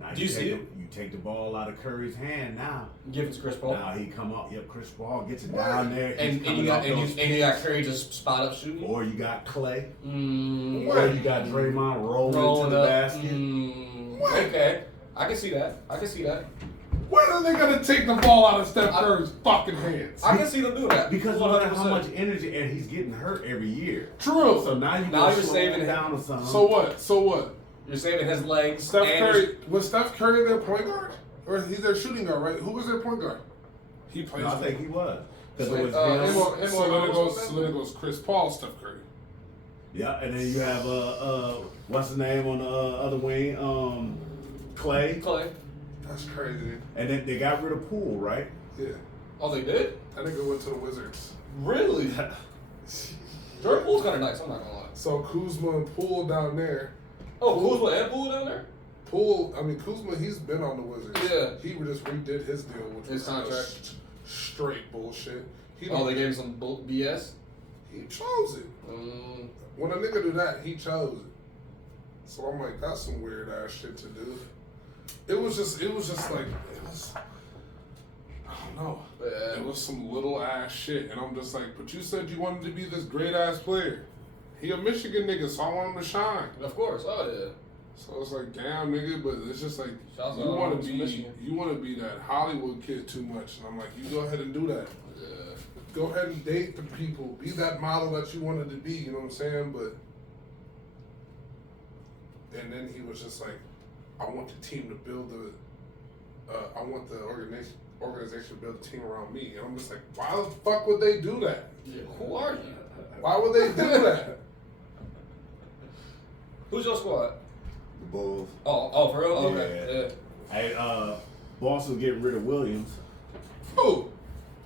Now Do you see it? You take the ball out of Curry's hand now. Give it to Chris Paul. Now he come up. Yep, Chris Paul gets it down there. And you got Curry just spot up shooting. Or you got Clay. Or Or you got Draymond rolling to the basket. Okay, I can see that. When are they gonna take the ball out of Steph Curry's fucking hands? I can see them doing that Because look at how much energy, and he's getting hurt every year. True. So now you're saving him down or something. So what? You're saving his legs. Steph Curry was Steph Curry their point guard, or he's their shooting guard, right? Who was their point guard? He plays. No, I think he was. Because it was him. So then it goes Chris Paul, Steph Curry. Yeah, and then you have what's his name on the other wing? Clay. That's crazy. And then they got rid of Poole, right? Yeah. Oh, they did? That nigga went to the Wizards. Really? Jordan Poole's kind of nice. I'm not gonna lie. So Kuzma and Poole down there. Oh, Kuzma and Poole down there? Kuzma, he's been on the Wizards. Yeah. He just redid his deal, which His was contract. Straight bullshit. They gave him some BS? He chose it. When a nigga do that, he chose it. So I'm like, that's some weird ass shit to do. It was just like, I don't know. Yeah. It was some little ass shit. And I'm just like, but you said you wanted to be this great ass player. He a Michigan nigga, so I want him to shine. Of course, oh yeah. So it's like, damn nigga, but it's just like, Shouts you out want to to Michigan. be that Hollywood kid too much. And I'm like, you go ahead and do that. Yeah. Go ahead and date the people. Be that model that you wanted to be, you know what I'm saying? But and then he was just like, I want the team to build I want the organization to build a team around me. And I'm just like, why the fuck would they do that? Yeah. Who are you? Why would they do that? Who's your squad? The Bulls. Oh, for real? Yeah. Okay. Yeah. Hey, Boston getting rid of Williams. Who?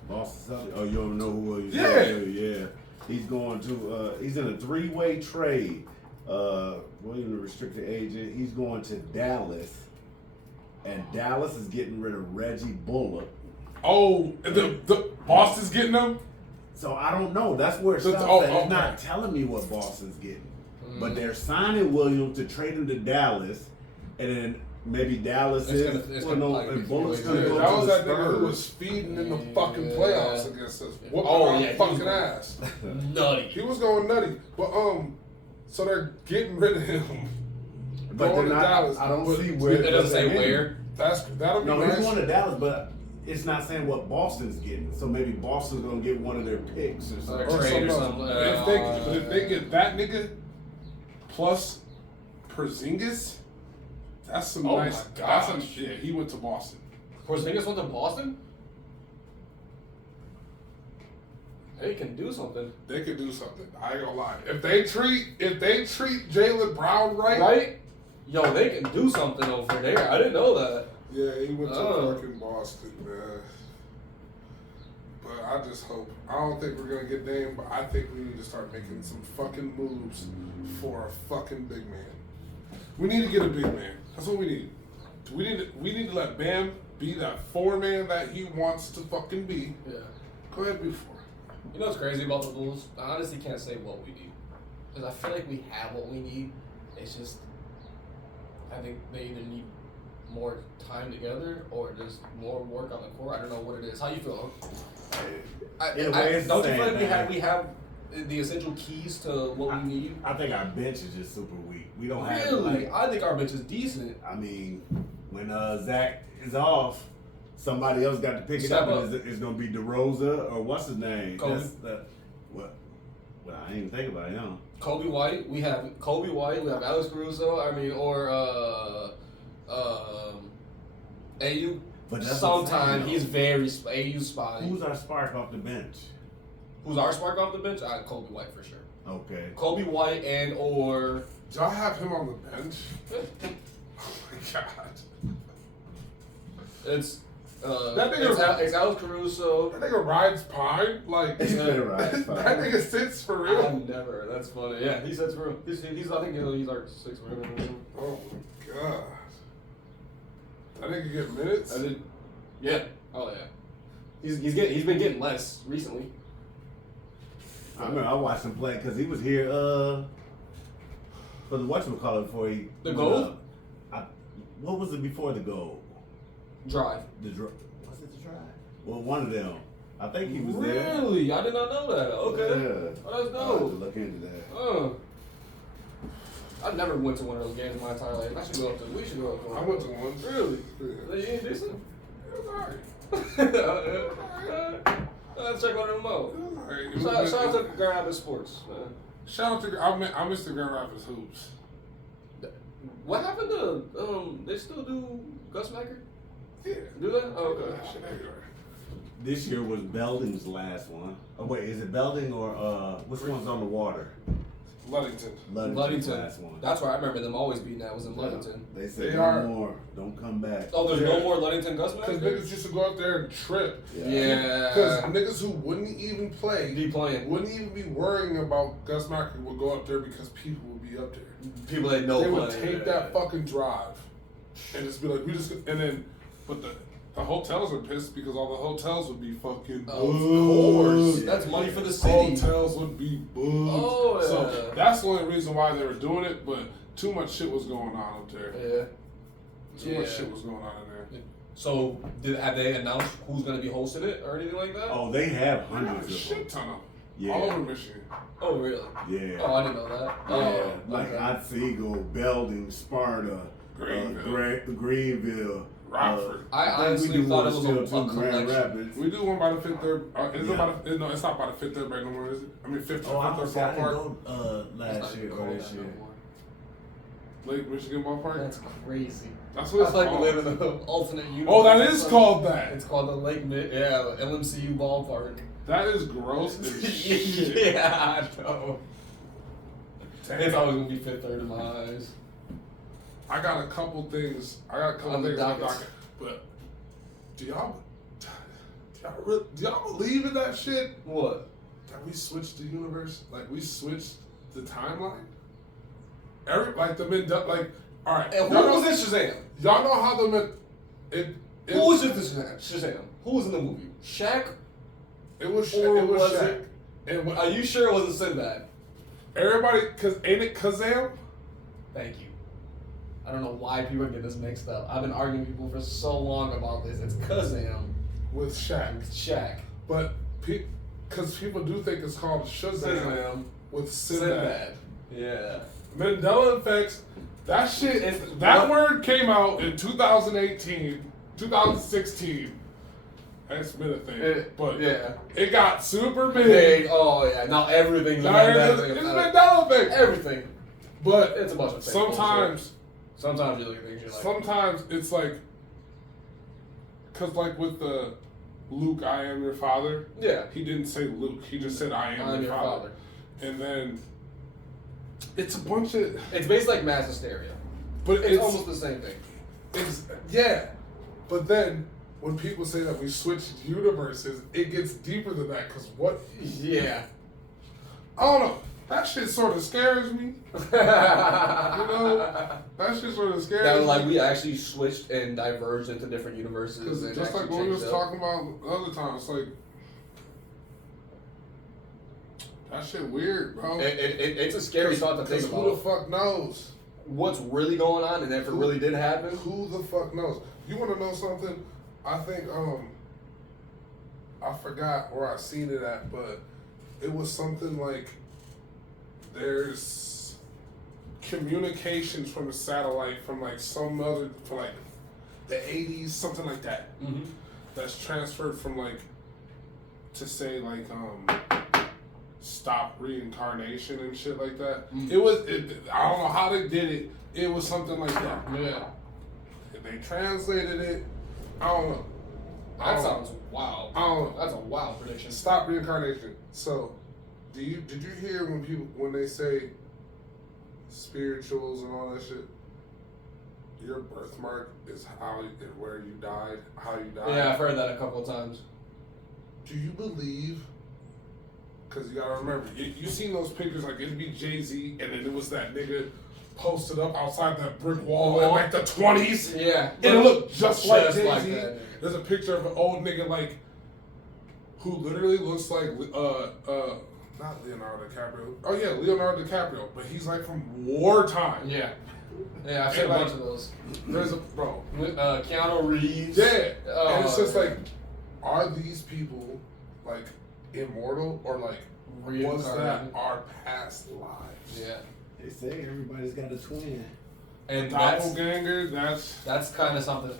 Boston Celtics. Oh, you don't know who Williams Yeah. is? Yeah. He's going to, he's in a 3-way trade. Williams, the restricted agent, he's going to Dallas. And Dallas is getting rid of Reggie Bullock. Oh, the Boston's getting them? So I don't know. That's where it So- stops oh, at. okay. It's not telling me what Boston's getting. But they're signing Williams to trade him to Dallas. And then maybe Dallas It's gonna like, and Bullock's Yeah, going to go that to was the that nigga who Spurs. was feeding in the fucking Yeah. playoffs against us. Whooping Oh, our yeah, he fucking was- ass. Nutty. He was going nutty. But so they're getting rid of him. But Going they're to not, Dallas. I don't But see where. It doesn't say they're where. that'll be No, nice. he's going to Dallas, but it's not saying what Boston's getting. So maybe Boston's going to get one of their picks or something. Or trade or something. something. But if they get that nigga plus Porzingis, that's some Oh nice. my That's gosh. yeah, he went to Boston. Porzingis went to Boston? They can do something. They could do something. I ain't gonna lie. If they treat Jaylen Brown right, Right? Yo, they can do something over there. I didn't know that. yeah, he went to Oh. fucking Boston, man. But I just hope. I don't think we're gonna get Dame, but I think we need to start making some fucking moves for a fucking big man. We need to get a big man. That's what we need. We need to let Bam be that 4-man that he wants to fucking be. Yeah. Go ahead, be 4. You know what's crazy about the Bulls? I honestly can't say what we need. Because I feel like we have what we need. It's just, I think they either need more time together or just more work on the court. I don't know what it is. How you feel? In a way, it's the don't you same feel like thing. we have the essential keys to what we need? I think our bench is just super weak. We don't have Really? like. I think our bench is decent. I mean, when Zach is off, somebody else got to pick it Step up. up. And it's going to be DeRosa or what's his name? Kobe. What? Well, I didn't even think about it. Huh? Kobe White. We have Kobe White. We have Alex Caruso. AU. But that's what I'm saying, Sometimes though. he's very AU spotty. Who's our spark off the bench? Who's our spark off the bench? Kobe White for sure. Okay. Kobe White and or Do y'all have him on the bench? Oh my god. it's That nigga- it's Alex Caruso. That nigga rides pine. Like, He's been right. that nigga sits for I real. never. That's funny. Yeah, he says for real. He's I think he's like 6 for him. Oh my god. That nigga get minutes? I did. Yeah. Oh yeah. He's been getting less recently. I remember I watched him play because he was here for the whatchamacallit before he. The went goal? up. What was it before the goal? Drive. Was it the drive? Well, one of them. I think he was there. Really? I did not know that. Okay. Yeah. Oh, that's I'll have to dope. look into that. Oh. I never went to one of those games in my entire life. I should go up to. We should go up to one. I went to one. Really? Yeah. You ain't decent? It was alright. Let's check one of them out. It was alright. Shout out to Grand Rapids Sports. Shout out to I missed the Grand Rapids Hoops. What happened to they still do Gus Macker? Yeah. Do they? Oh, okay. Shit, everywhere. This year was Belding's last one. Oh wait, is it Belding or which one's on the water? Ludington. Ludington's Ludington. last one. That's where I remember them always being at, was in Ludington. They said They no are- more. Don't come back. Oh, there's Yeah. no more Ludington Gus Because Macker? niggas used to go out there and trip. Yeah. Because niggas who wouldn't even play, Be playing. wouldn't even be worrying about Gus Macker would go up there because people would be up there. People that know They would play. take that fucking drive and just be like, but the hotels are pissed because all the hotels would be fucking booked. Of course. That's money for the city. Hotels would be booked. Oh, yeah. So that's the only reason why they were doing it, but too much shit was going on up there. Yeah. Too much shit was going on in there. So, have they announced who's going to be hosting it or anything like that? Oh, they have I got hundreds a of them. shit ton of them. Yeah. All over Michigan. Oh, really? Yeah. Oh, I didn't know that. Yeah, Oh, like okay. Otsego, Belding, Sparta, Greenville, Rockford. I think honestly we do thought one it was still a too, Grand collection. Rapids. We do one by the Fifth Third. Yeah. No, it's not by the Fifth Third Bank no more, is it? I mean, Fifth Oh, I Third was I didn't Ballpark. go That's last not year even or called this that year. no more. Lake Michigan Ballpark. That's crazy. That's I what it's like we called. live in an alternate universe. Oh, that is called that. It's called the LMCU ballpark. That is gross as shit. Yeah, I know. Damn. It's always gonna be Fifth Third in my eyes. I got a couple things. On the On the docket. docket. But do y'all believe in that shit? What? That we switched the universe? Like we switched the timeline? Like the Mandela, like, all right. And who y'all know- was in Shazam? Y'all know how Who was in Shazam? Who was in the movie? Shaq? It was Or it was was Shaq. it- And when, Are you sure it wasn't Sinbad? everybody, ain't it Kazam? Thank you. I don't know why people get this mixed up. I've been arguing with people for so long about this. It's Kazam. With Shaq. Shaq. But because people do think it's called Shazam Shazam. with Sinbad. Yeah. Mandela effects. That shit. That word came out in 2018, 2016. That's been a thing, but yeah. it got super big. Big. Oh yeah. Now everything's a Mandela It's effect. Mandela effect. Everything. But It's a bunch of fake sometimes, Sometimes you look at things you're like. sometimes it's like, cause like with the Luke, I am your father. Yeah. He didn't say Luke. He just said I am your father. And then it's a bunch of. It's based like mass hysteria. But It's almost the same thing. Yeah, but then when people say that we switched universes, it gets deeper than that. Cause what? Yeah. I don't know. That shit sort of scares me. You know, that shit sort of scares That was me. like we actually switched and diverged into different universes. Cause And just like actually what we was changed up. talking about the other time, it's like that shit weird, bro. It's a scary thought to think Who about. the fuck knows? What's really going on, and if it really did happen. Who the fuck knows? You want to know something? I think I forgot where I seen it at, but it was something like there's communications from a satellite from like some other from like the 80s, something like that. Mm-hmm. That's transferred from like to say like stop reincarnation and shit like that. Mm. I don't know how they did it. It was something like that. Yeah. If they translated it, I don't know. That sounds wild. I don't know. That's a wild prediction. Stop reincarnation. So, did you hear when they say spirituals and all that shit? Your birthmark is where you died, how you died. Yeah, I've heard that a couple of times. Do you believe? Because you gotta remember, you seen those pictures like it'd be Jay-Z, and then it was that nigga posted up outside that brick wall in like the 20s. Yeah. It looked just like Jay-Z. like that. There's a picture of an old nigga like who literally looks like not Leonardo DiCaprio. Oh yeah, Leonardo DiCaprio, but he's like from wartime. Yeah. Yeah, I've seen a like, bunch of those. There's a bro. Keanu Reeves. Yeah. Oh, and it's just yeah. like, are these people like immortal or like was that Reincarnated. our past lives? Yeah. They say everybody's got a twin. And that's Doppelganger, that's kind of something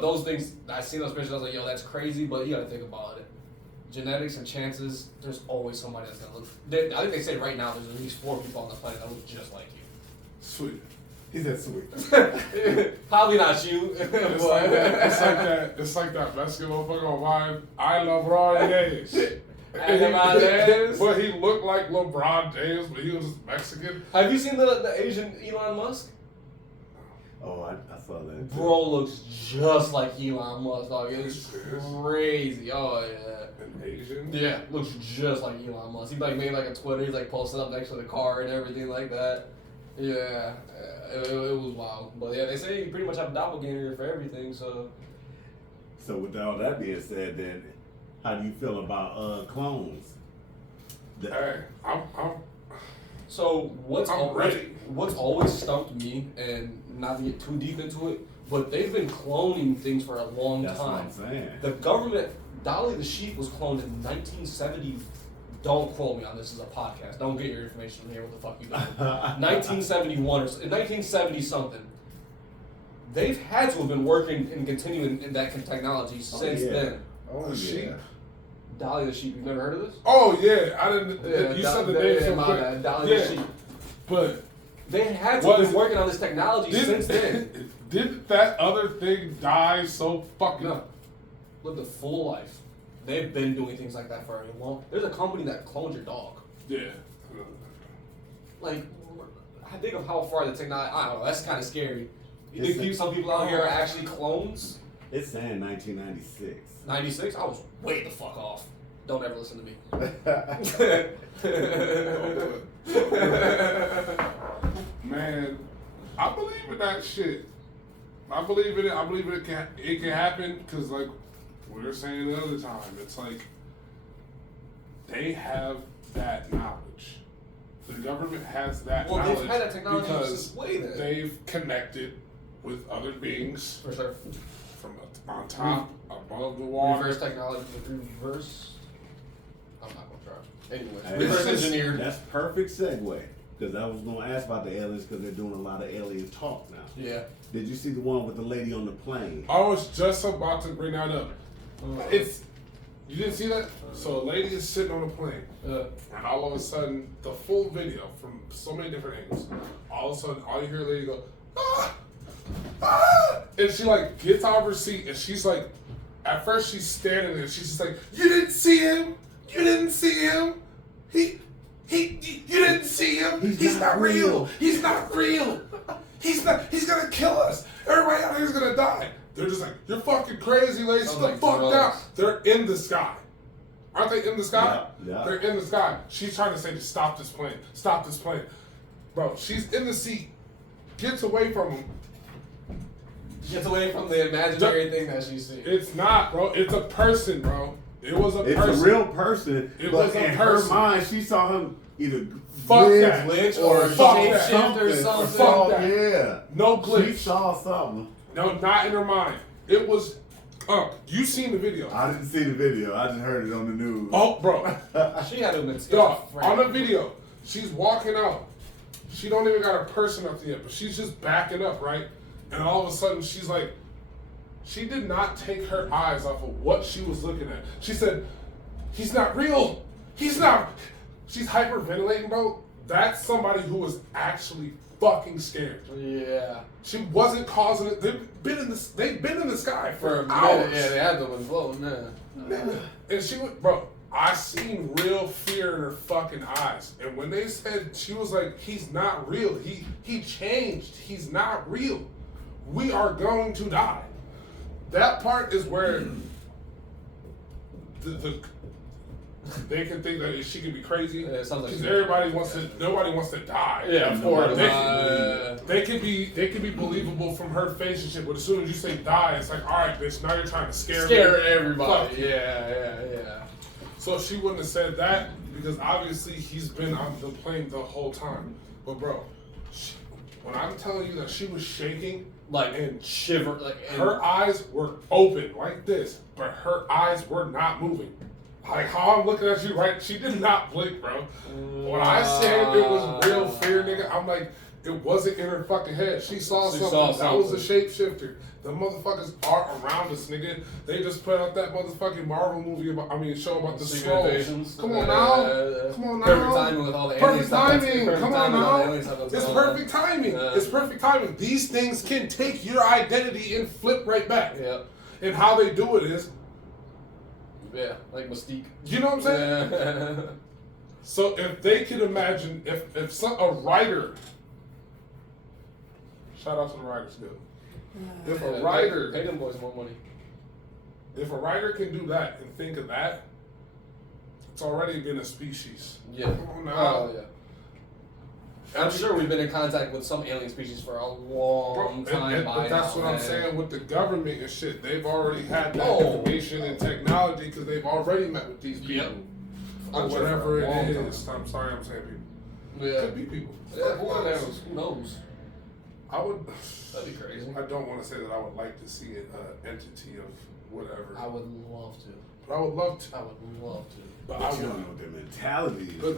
those things, I seen those pictures, I was like, yo, that's crazy, but you gotta think about it. Genetics and chances, there's always somebody that's gonna look. I think they say right now there's at least 4 people on the planet that look just like you. sweet. He said sweet. Probably not you. It's like that. It's like that basketball motherfucker vibe. I love LeBron James. LeBron James? But he looked like LeBron James, but he was just Mexican. Have you seen the Asian Elon Musk? Oh, I saw that. Too. Bro looks just like Elon Musk, dog. It's Serious? crazy. Oh yeah. An Asian? Yeah, looks just like Elon Musk. He like made like a Twitter. He's like posted up next to the car and everything like that. Yeah, it was wild. But yeah, they say you pretty much have a doppelganger for everything. So with all that being said, then how do you feel about clones? Hey, I'm So ready. What's always stumped me, and not to get too deep into it, but they've been cloning things for a long That's time. what I'm saying. The government, Dolly the sheep was cloned in 1970. Don't quote me on this as a podcast. Don't get your information from here. What the fuck you doing? 1971 or 1970 something. They've had to have been working and continuing in that technology since then. Oh, sheep. Dolly the sheep. You've never heard of this? Oh yeah, I didn't. You said the name so my quick. bad, Dolly the sheep. But They had to have been working on this technology since then. Didn't that other thing die so fucking? No. Lived a full life. They've been doing things like that for a long. There's a company that clones your dog. Yeah. Like, I think of how far the technology. I don't know. That's kind of scary. You think some people out here are actually clones? It's saying 1996. 96? I was way the fuck off. Don't ever listen to me. Man, I believe in that shit. I believe in it. I believe it can happen because, like we were saying the other time, it's like they have that knowledge. The government has that knowledge they've had that technology because since way then. they've connected with other beings For sure. from on top, above the water. Reverse technology. Reverse. I'm not gonna try. Anyway, Hey, reverse engineered. That's perfect segue. Because I was going to ask about the aliens because they're doing a lot of alien talk now. Yeah. Did you see the one with the lady on the plane? I was just about to bring that up. It's you didn't see that? So a lady is sitting on a plane, and all of a sudden, the full video from so many different angles. All of a sudden, all you hear a lady go, ah, ah, and she like gets out of her seat, and she's like, at first she's standing there, she's just like, you didn't see him, you didn't see him, you didn't see him. He's not real. He's not real. He's gonna kill us. Everybody out here's gonna die. They're just like, you're fucking crazy, lady. Sit the fuck down. They're in the sky. Aren't they in the sky? Yeah. They're in the sky. She's trying to say, just stop this plane. Stop this plane. Bro, she's in the seat. Gets away from him. Gets away from the imaginary thing that she's seeing. It's not, bro. It's a person, bro. It was a person. It's a real person. It but was a in person. her mind, she saw him either Fuck glitch that. Glitch or fuck saw that. something. Or something. Fuck that. Yeah. No glitch. She saw something. No, not in her mind. It was, you seen the video. I didn't see the video. I just heard it on the news. Oh, bro. She had to have been Dog, on the video, she's walking out. She don't even got her purse or nothing yet, but she's just backing up, right? And all of a sudden, she's like, she did not take her eyes off of what she was looking at. She said, he's not real. He's not. She's hyperventilating, bro. That's somebody who was actually fucking scared. Yeah. She wasn't causing it. They've been in the sky For a hours. minute, yeah, they had them floating there. And she was, bro, I seen real fear in her fucking eyes. And when they said, she was like, he's not real. He changed. He's not real. We are going to die. That part is where they can think that she can be crazy. Yeah, it sounds like because nobody wants to die. Yeah, of course. They can be believable from her face and shit, but as soon as you say die, it's like, all right, bitch, now you're trying to scare everybody. Fuck. Yeah. So she wouldn't have said that because obviously he's been on the plane the whole time. But bro, when I'm telling you that she was shaking, And shiver. her eyes were open like this, but her eyes were not moving. Like how I'm looking at you, right? She did not blink, bro. When I said it was real fear, nigga, I'm like, it wasn't in her fucking head. She saw something. That was a shapeshifter. The motherfuckers are around us, nigga. They just put out that motherfucking Marvel movie show about the Skrulls. Come on now. Come on now. Perfect timing with all the Perfect timing. Come on now. It's perfect timing. It's perfect timing. These things can take your identity and flip right back. Yeah. And how they do it is, yeah, like Mystique. you know what I'm saying? Yeah. So if they could imagine, if a writer, shout out to the writers guild. If a writer, pay them boys more money. if a writer can do that and think of that, it's already been a species. Yeah. Come on now. Oh yeah. I'm sure we've been in contact with some alien species for a long time But that's now, what I'm man. saying with the government and shit. They've already had that Oh. information and technology because they've already met with these people. Yep. Or I'm sure whatever for a long it is. time. I'm sorry I'm saying people. Yeah. Could be people. Yeah, who knows? Who knows? I would. That'd be crazy. I don't want to say that I would like to see an entity of whatever. I would love to. But I would love to. I would love to. But But I you don't would. know what their mentality is.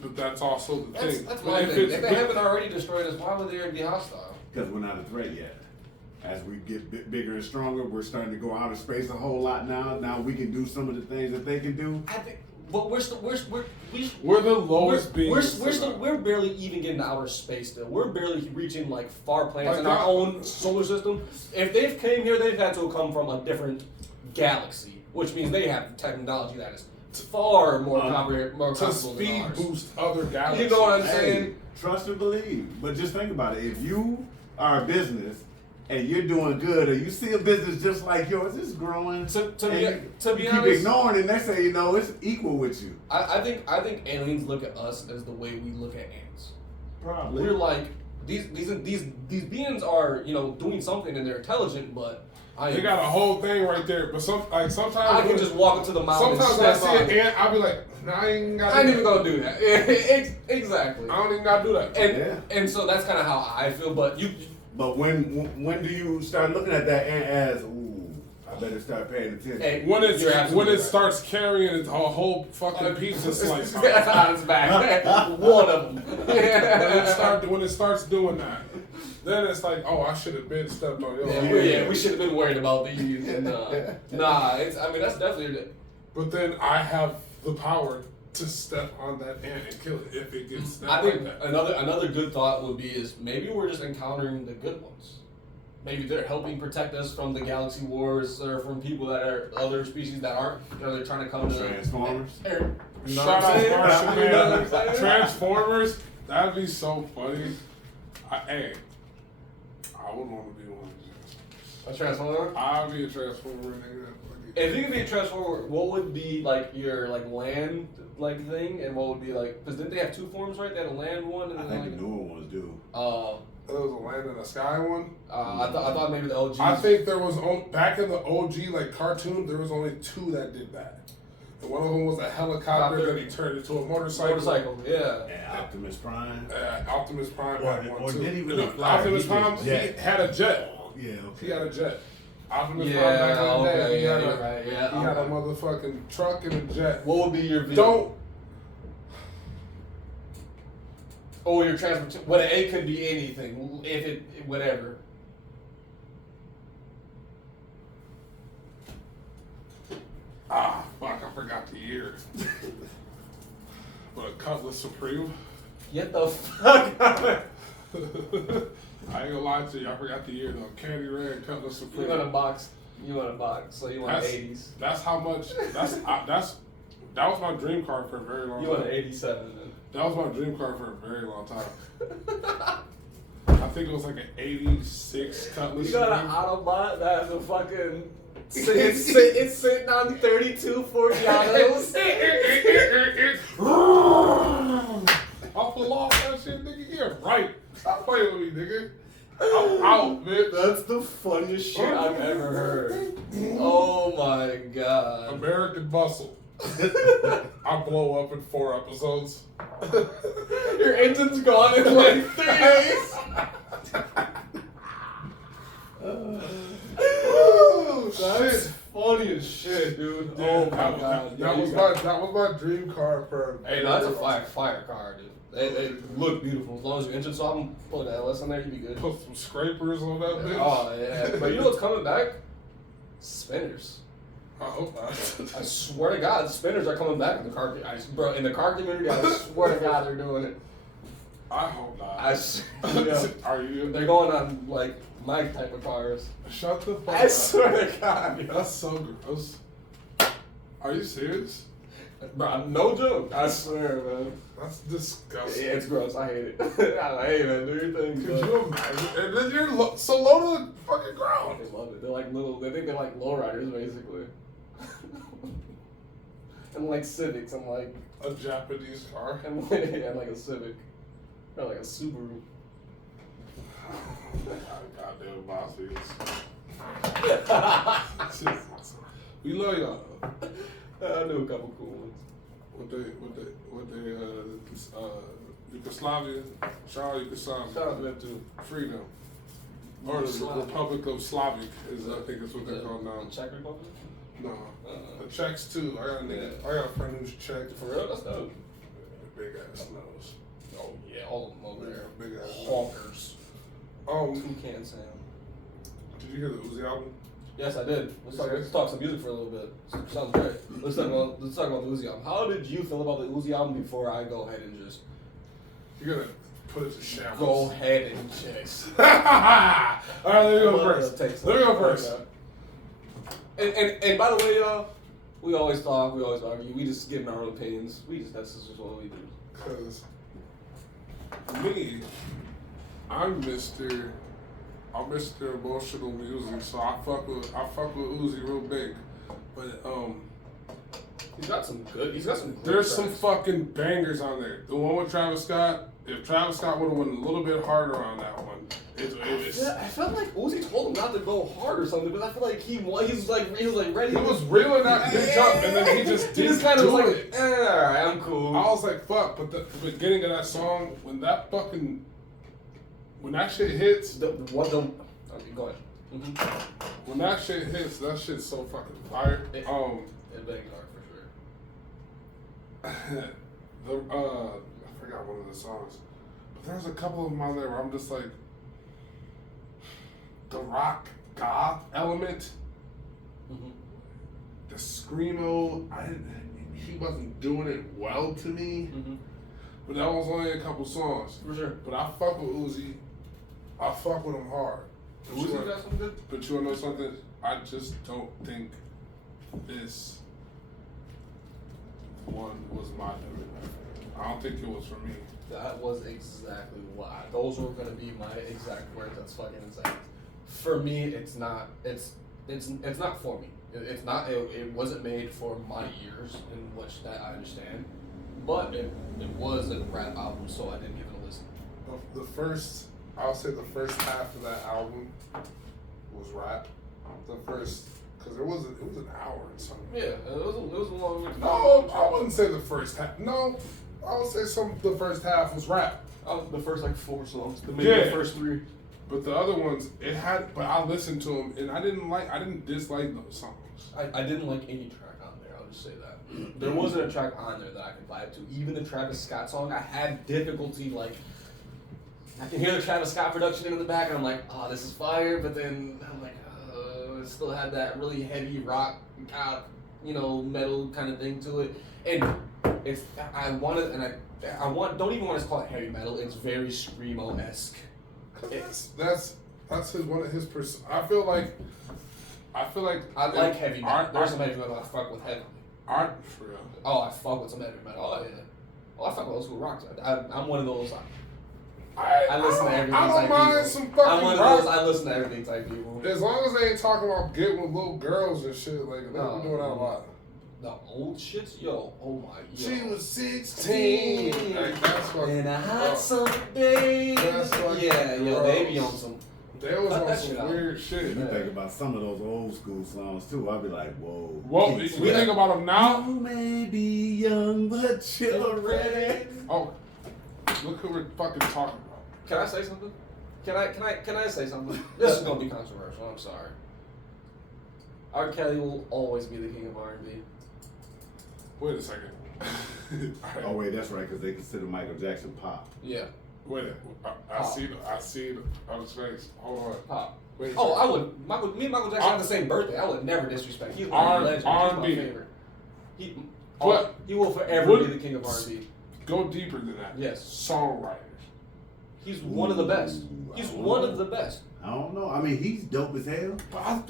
But that's also the thing. That's But my if thing. it's- If they haven't already destroyed us, why would they be hostile? Because we're not a threat yet. As we get bigger and stronger, we're starting to go out of space a whole lot now. Now we can do some of the things that they can do. I think, but we're We're the lowest beings. we're barely even getting to outer space still. We're barely reaching like far planets Like in our that- own solar system. If they've came here, they've had to come from a different galaxy, which means they have technology that is far more to comparable than speed ours. boost other galaxies. You know what I'm Hey, saying? trust and believe. But just think about it. If you are a business and you're doing good, or you see a business just like yours, it's growing. To and be you keep honest, ignoring it, next thing you know, it's equal with you. I think aliens look at us as the way we look at ants. Probably. We're like these beings are doing something and they're intelligent, but They got a whole thing right there. But sometimes I can just walk into the mountain. Sometimes and I step see on an it. ant, I'll be like, nah, I ain't got. I ain't even gonna do that. Exactly. I don't even gotta do that. And so that's kind of how I feel. But But when do you start looking at that ant as, ooh, I better start paying attention? Hey, When you're absolutely it right. starts carrying a whole fucking pizza slice, it's back. One of them. when it starts doing that, then it's like, oh, I should have been stepped on your. Yeah, we should have been worried about these. And, that's definitely. But then I have the power to step on that ant and kill it if it gets stepped I think like that. another good thought would be is maybe we're just encountering the good ones. Maybe they're helping protect us from the galaxy wars or from people that are other species that aren't. They're trying to come to Transformers. You know Shout what I'm out saying? Martian You know what I'm Man. saying? Transformers, that'd be so funny. I would want to be one. A transformer. I'd be a transformer, nigga. If you could be a transformer, what would be like your land thing, and what would be like? Because didn't they have two forms, right? They had a land one, and I then think the newer ones do. There was a land in the sky one. I thought maybe the OGs. I think there was back in the OG cartoon, there was only two that did that. And one of them was a helicopter that he turned into a motorcycle. Yeah. And Optimus Prime. Optimus Prime Or- had one or too. did he No, really fly? Optimus He Prime, just he jet. had a jet. Yeah, He had a jet. Optimus Prime Yeah. back in the day, Okay. he Yeah. had You're a right. Yeah. he had a motherfucking truck and a jet. What would be your vehicle? Don't. Oh, your transportation. What it could be anything. If it whatever. Ah, fuck, I forgot the year. But Cutlass Supreme. Get the fuck out of I ain't gonna lie to you, I forgot the year though. Candy Red Cutlass You Supreme. want a box. You want a box. So you want That's- 80s. That's how much. That was my dream car for a very long You time. want an 87 then. That was my dream car for a very long time. I think it was like an 86 Cutlass You got an Supreme. Autobot that has a fucking. It's sitting on 32 Forgiatos. I'll pull off that shit, nigga. Yeah, right. Stop playing with me, nigga. I'm out, bitch. That's the funniest shit I've ever heard. Oh my god. American Muscle. I blow up in 4 episodes. Your engine's gone in like 3 days. Oh, That's shit. funny as shit, dude. Oh my god. That was my dream car for. Hey, no, that's a fire car, dude. They look beautiful. As long as your engine saw them, put an LS in there, you'd be good. Put some scrapers on that bitch. Oh yeah. But you know what's coming back? Spinners. I hope not. I swear to God, spinners are coming back in the car. Bro, in the car community, I swear to God, they're doing it. I hope not. Yeah. Are you? They're going on like my type of cars. Shut the fuck I up. swear to God, yo. That's so gross. Are you serious? Bro, no joke. I swear, man. That's disgusting. Yeah, it's gross. I hate it. Hey, man, do your thing. Could but- you imagine? And then you're so low to the fucking ground. They love it. They're like little. They think they're like lowriders, basically. And like Civics, and like A Japanese car. and like a Civic. Or like a Subaru. Goddamn bosses. We love y'all. I knew a couple cool ones. Yugoslavia, Charles Yugoslavia. Shout out to them too. Freedom. Or the Republic of Slavic is, I think it's what they're called now. The Czech Republic? No. The Czechs too. I got a friend who's Czech. For real? That's dope. Big ass nose. Oh yeah, all of them over there. Big ass Hawkers. Toucan Sam. Did you hear the Uzi album? Yes, I did. Let's talk some music for a little bit. Sounds great. Let's talk about the Uzi album. How did you feel about the Uzi album before I go ahead and just You're gonna put it to shambles. go ahead and just All right, let me go first. Let me go first. And by the way, y'all, we always talk, we always argue, we just give our own opinions. That's just what we do. Cause me, I'm Mr. Emotional Music, so I fuck with Uzi real big. But He's got some good there's some tracks. fucking bangers on there. The one with Travis Scott. If Travis Scott would have went a little bit harder on that one, it was. Yeah, I felt like Uzi told him not to go hard or something, but I feel like he was like ready. He was reeling that bitch up, and then he just didn't kind of do was it. like, alright, I'm cool. I was like, fuck. But the beginning of that song, when that shit hits, Okay, go ahead. Mm-hmm. when that shit hits, that shit's so fucking fire. It bangs hard for sure. I forgot one of the songs, but there's a couple of them on there where I'm just like, the rock goth element, Mm-hmm. the screamo. He wasn't doing it well to me, Mm-hmm. but that was only a couple songs. For sure. But I fuck with Uzi. I fuck with him hard. Uzi got something good? But you wanna know something? I just don't think this one was my favorite. I don't think it was for me. That was exactly why. Those were gonna be my exact words. That's fucking insane. For me, it's not. It's not for me. It's not. It wasn't made for my ears, in which that I understand. But it was a rap album, so I didn't give it a listen. I'll say the first half of that album was rap. Because it was an hour and something. Yeah, it was a long. No, I wouldn't say the first half. No, I would say the first half was rap. The first like 4 songs. Maybe Yeah. the first 3. But the other ones, but I listened to them and I didn't dislike those songs. I didn't like any track on there. I'll just say that. There wasn't a track on there that I could vibe to. Even the Travis Scott song, I had difficulty like. I can hear the Travis Scott production in the back, and I'm like, oh, this is fire. But then I'm like, it still had that really heavy rock, metal kind of thing to it. And don't even want to call it heavy metal. It's very screamo-esque. That's one of his I feel like I like heavy metal. There's some heavy metal I fuck with heavily. Art for real. Oh, I fuck with some heavy metal. Oh yeah. Oh, I fuck with old school rock. I'm one of those. I listen to everything. I don't mind some fucking I'm one of rock. those. I listen to everything type people. As long as they ain't talking about getting with little girls and shit, like they be doing that a lot. The old shits, yo, oh my, yo. She was 16. Like, that's what. And a hot summer day. That's what. Yeah, yo, they be on some. They was Cut on that some shit out. weird shit. You think about some of those old school songs too. I'd be like, whoa. Well, we think about them now. You may be young, but you're ready. Oh, look who we're fucking talking about. Can I say something? Can I say something? This is gonna be controversial. I'm sorry. R. Kelly will always be the king of R&B. Wait a second. Oh wait, that's right, because they consider Michael Jackson pop. Yeah, Wait, I see it on his face. Hold on. pop. Wait a Oh, second. I would. Me and Michael Jackson have the same birthday. I would never disrespect. He's my legend. He's R&B. my favorite. But he will forever be the king of R&B. Go deeper than that. Yes. Songwriters. He's one of the best. He's one of the best. I don't know. I mean, he's dope as hell. But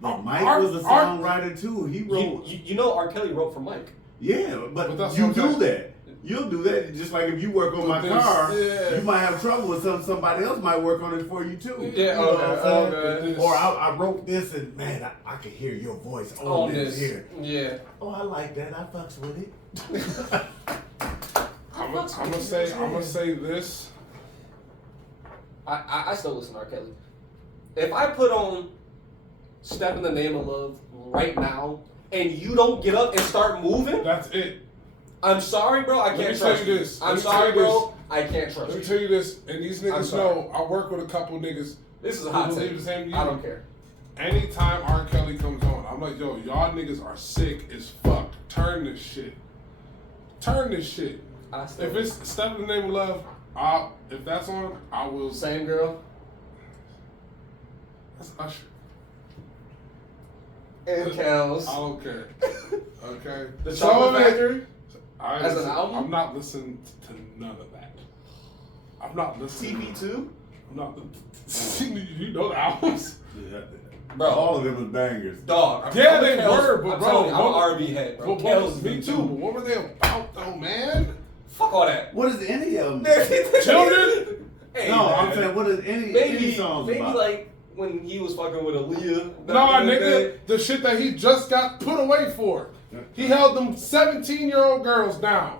But Mike was a songwriter too. He wrote. You know R. Kelly wrote for Mike. Yeah, but that's you what I'm do saying. that. You'll do that. Just like if you work on my this- car, yeah. you might have trouble with something. Somebody else might work on it for you too. Yeah, You know okay, what I'm saying? okay. Or I wrote this and man, I can hear your voice on this here. Yeah. Oh, I like that. I fucks with it. I'm I'm gonna say this. I still listen to R. Kelly. If I put on "Step in the Name of Love" right now, and you don't get up and start moving, That's it. I'm sorry, bro. I can't trust you. I'm sorry, bro. I can't trust you. Let me tell you this, and these niggas know I work with a couple niggas. This is a hot take. The same I don't care. Anytime R. Kelly comes on, I'm like, yo, y'all niggas are sick as fuck. Turn this shit. If it's "Step in the Name of Love," if that's on, I will. Same girl. That's Usher. And Kels. I don't care. Okay. The Chocolate Factory. As an listen, album? I'm not listening to none of that. I'm not listening. TP2. I'm not. You know the albums. Bro, all of them was bangers. Dog. Yeah, they were, but bro, I'm an R&B head, bro. Me too. But what were they about, though, man? Fuck all that. What is any of them? Children? Hey, no, man. I'm saying, what is any songs maybe about? like when he was fucking with Aaliyah. No, nigga, the shit that he just got put away for. He held them 17-year-old girls down.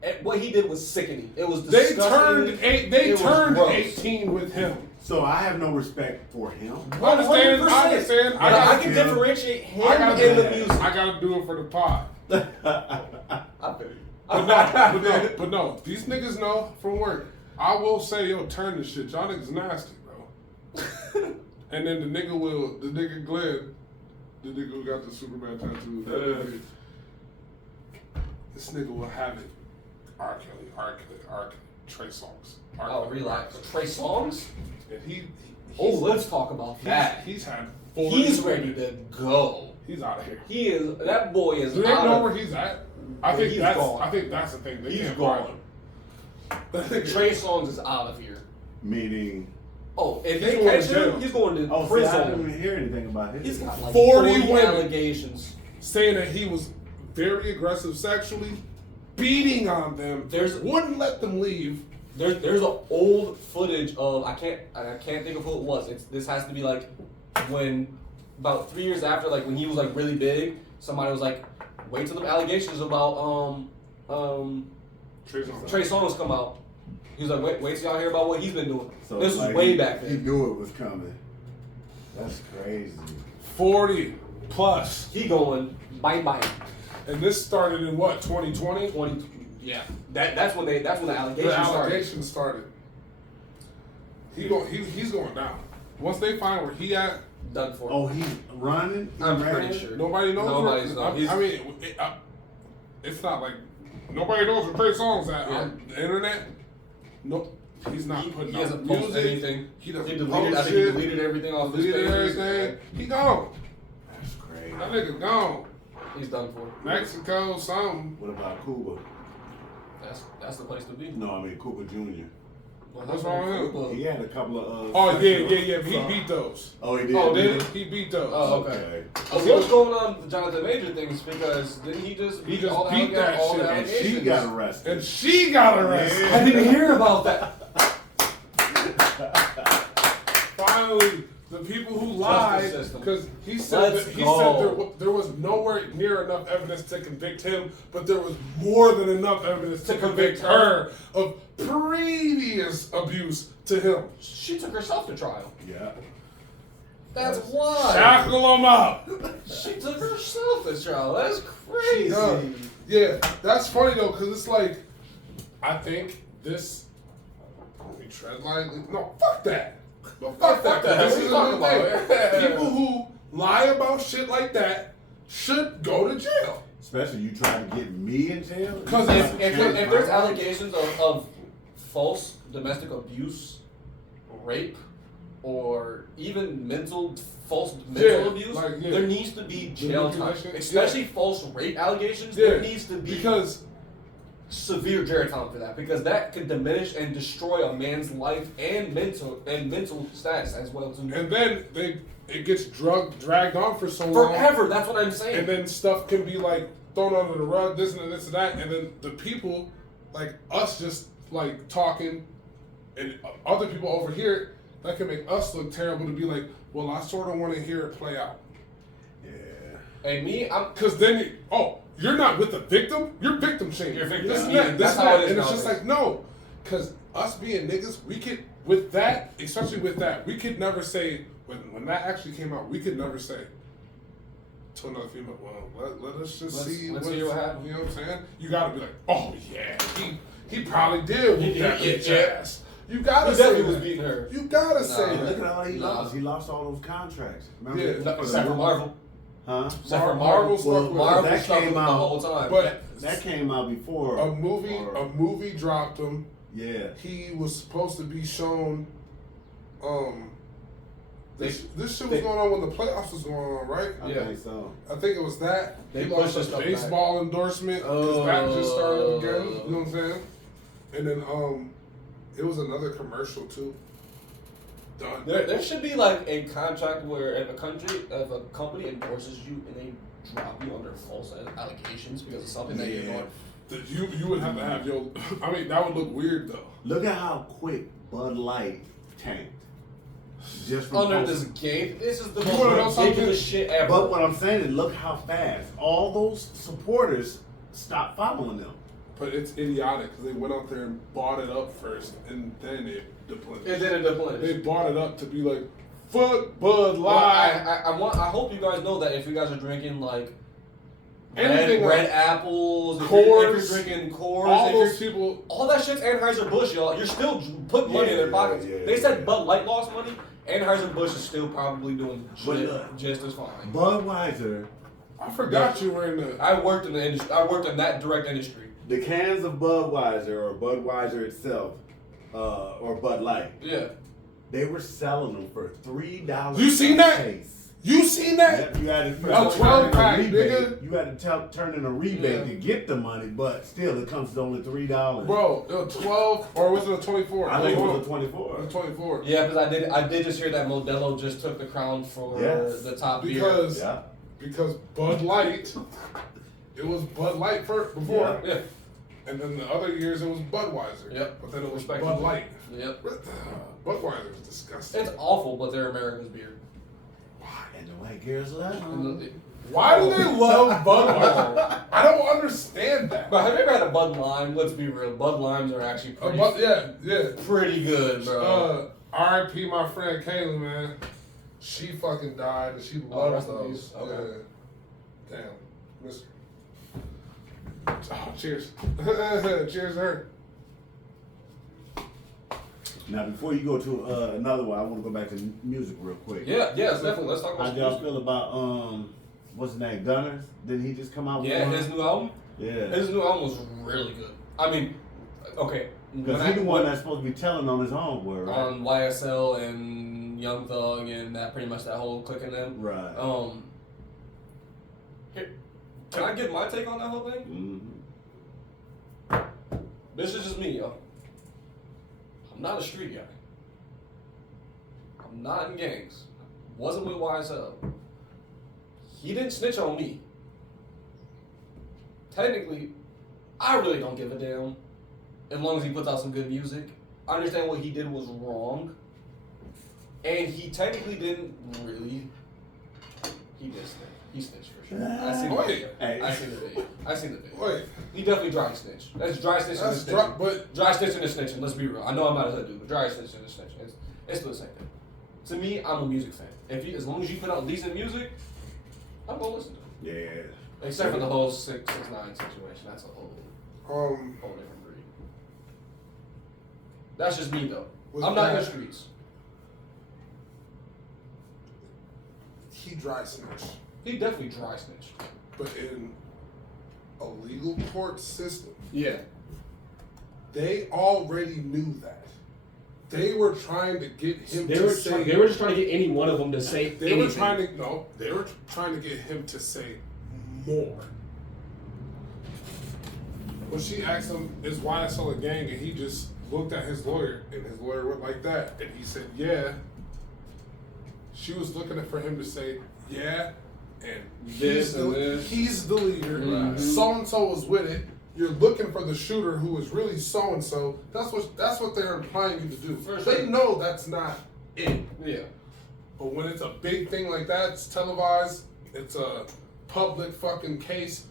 And what he did was sickening. It was disgusting. They turned 18 with him. So I have no respect for him. I understand. I can differentiate him and the music. I gotta do it for the pod. I feel you. But no, these niggas know from work. I will say, yo, turn this shit. Y'all niggas nasty, bro. And then the nigga Glenn, the nigga who got the Superman tattoo, this nigga will have it. R. Kelly, Trey Songz. Relax. Trey Songz? And let's talk about that. He's had 40. He's ready to go. He's out of here. He is. That boy is. Do they know where he's at? I think that's the thing. He's gone. Trey Songz is out of here. Meaning. If they catch him, he's going to prison. I didn't even hear anything about him. He's got like 40 allegations saying that he was very aggressive sexually, beating on them. Wouldn't let them leave. There's an old footage of I can't think of who it was. This has to be like when about 3 years after, like when he was like really big. Somebody was like, wait till the allegations about Trey Songz come out. He was like, wait till y'all hear about what he's been doing. So this was way back then. He knew it was coming. That's crazy. 40 plus. He going bye. And this started in what, 2020? Yeah. That's when the allegations started. He's going down. Once they find where he at, done for. Oh, he's running? I'm pretty sure. Nobody knows it's not like nobody knows where Trey Songz at on the internet. No, he's not putting out music. Post anything. He doesn't deleted, post I think shit. he deleted everything off his page. He gone. That's crazy. That nigga gone. He's done for. Mexico, something. What about Cuba? That's the place to be. No, I mean Cuba Jr. What's wrong with him? He had a couple of. Oh yeah. He beat those. Oh, he did. Oh, did he beat those? Oh, okay. So what's going on with Jonathan Major things? Because didn't he just beat all the allegations? And she got arrested. I didn't hear about that. Finally, the people who lied, because he said there was nowhere near enough evidence to convict him, but there was more than enough evidence to convict her of previous abuse to him. She took herself to trial. Yeah. That's why. Shackle him up. She took herself to trial. That's crazy. Yeah, that's funny though, because it's like, I think this. We tread lightly. No, fuck that. But fuck that. This is a thing. People who lie about shit like that should go to jail. Especially you trying to get me in jail. Because if there's allegations of false domestic abuse, rape, or even false mental abuse, there needs to be jail time. Especially false rape allegations, there needs to be severe jail time for that, because that could diminish and destroy a man's life and mental status as well too. And then it gets dragged on for so long. Forever, that's what I'm saying. And then stuff can be like thrown under the rug, this and this and that, and then the people like us just like talking, and other people over here, that can make us look terrible to be like, well, I sort of want to hear it play out. Yeah. And me, because then you're not with the victim. You're victim shaming. You're victim. This and Yeah, that. that's This and how that. it is And it's just nowadays. like no, because us being niggas, we could with that, especially with that, we could never say when that actually came out, we could never say to another female, well, let us just see let's what's, see what happens. you know what I'm saying? You gotta be like, oh yeah, he probably did whoop that bitch ass. You gotta He say definitely was that. beating her. You gotta say Look that. at all he Nah. lost. He lost all those contracts. Remember? Yeah. No, except for Marvel. Huh? Except for Marvel Marvel. stuck with Marvel that stuck with came him the out- whole time. But That came out before a movie dropped him. Yeah. He was supposed to be shown. This shit was going on when the playoffs was going on, right? I Yeah. think so. I think it was that. They He lost pushed his us up baseball endorsement because that just started again. You know what I'm saying? And then it was another commercial too. Done. There should be like a contract where if a company endorses you and they drop you under false allegations because of something that you're Yeah. doing. That you would have to have your. I mean, that would look weird though. Look at how quick Bud Light tanked. Just from Under posting- this game, this is the You wanna know most something? ridiculous shit ever. But what I'm saying is, look how fast all those supporters stopped following them. But it's idiotic because they went out there and bought it up first, and then it depleted. and then it depleted. They bought it up to be like, fuck Bud Well, Light. I hope you guys know that if you guys are drinking like Anything red like apples, if Coors, you're drinking Coors, all if those you're- people. all that shit's Anheuser-Busch, y'all. You're still putting money in their pockets. Yeah, They said yeah. Bud Light lost money. Anheuser-Busch is still probably doing But shit look, just as fine. Budweiser, I forgot you were in the. I worked in the industry. I worked in that direct industry. the cans of Budweiser or Budweiser itself, or Bud Light, Yeah. they were selling them for $3. You seen a that? case. You seen that? Yep, you had to A 12-pack, turn in a rebate. nigga. You had to turn in a rebate Yeah. to get the money, but still, it comes to only $3. Bro, it was 12 or was it a 24? I think it was a It 24. was 24. Yeah, because I did just hear that Modelo just took the crown for Yes. the top beer. Because Yeah. because Bud Light, it was Bud Light first before, Yeah. and then the other years it was Budweiser. Yep. But then it was Respectable. Bud Light. Yep. Budweiser is disgusting. It's awful, but they're America's beer. And the white girls love them. And the- Why do they love Budweiser? I don't understand that. Bro, have you ever had a Bud Lime? Let's be real. Bud Limes are actually pretty, Yeah. pretty good, bro. R.I.P. my friend Kayla, man. She fucking died and she Oh, loves rest in those. peace. Okay. Yeah. Damn. Miss her. Oh, cheers. Cheers to her. Now, before you go to another one, I want to go back to music real quick. Yeah, definitely. Let's talk How about do y'all music. feel about what's his name, Gunners? Didn't he just come out with Yeah, one? his new album. Yeah. His new album was really good. I mean, okay. Because he's the one that's supposed to be telling on his own word, right? on YSL and Young Thug and that pretty much that whole clique in them. Right. Here, can I get my take on that whole thing? Mm-hmm. This is just me, yo. I'm not a street guy. I'm not in gangs. Wasn't with YSL. He didn't snitch on me. Technically, I really don't give a damn. As long as he puts out some good music. I understand what he did was wrong. And he technically didn't really. He did snitch. He snitched for sure. I seen the Wait. video. Hey. I seen the video. I seen the video. Wait. He definitely dry snitch. That's dry snitching and That's snitching. but Dry snitching and snitching, let's be real. I know I'm not a hood dude, but dry snitching and snitching. It's still the same thing. To me, I'm a music fan. As long as you put out decent music, I'm gonna listen to it. Yeah. Except for the whole 6ix9ine situation. That's a whole different breed. That's just me though. Was I'm not in the that- streets. he dry snitched. He definitely dry snitched. But in a legal court system, Yeah. they already knew that. They were trying to get him They to were say. just trying to get any one of them to say They anything. were trying to no. They were trying to get him to say more. When she asked him, "Is YSL a gang?" and he just looked at his lawyer, and his lawyer went like that, and he said, "Yeah." She was looking for him to say, "Yeah," and This and this. he's the leader. Mhm. So and so was with it. You're looking for the shooter who is really so and so. That's what they're implying you to do. For They sure. know that's not it. Yeah. But when it's a big thing like that, it's televised, it's a public fucking case.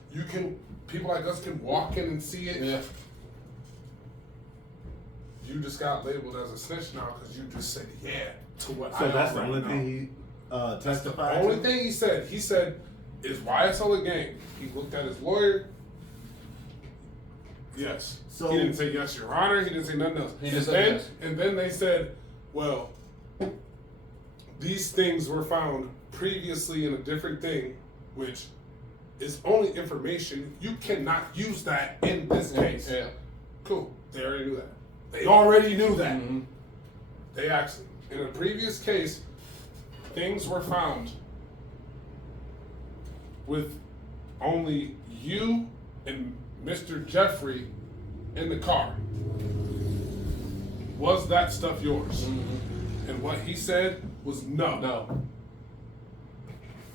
People like us can walk in and see it. Yeah. You just got labeled as a snitch now because you just said yeah to what So I that's the already only know. thing he The testified only to? thing he said, is YSL a gang? He looked at his lawyer. Yes. So- he didn't say yes, Your Honor. He didn't say nothing else. He just said yes. And then they said, well, these things were found previously in a different thing, which is only information. You cannot use that in this case. Yeah. Cool. They already knew that. They already knew that. Mm-hmm. They asked him. In a previous case, things were found with only you and Mr. Jeffrey in the car. Was that stuff yours? Mm-hmm. And what he said was no. No.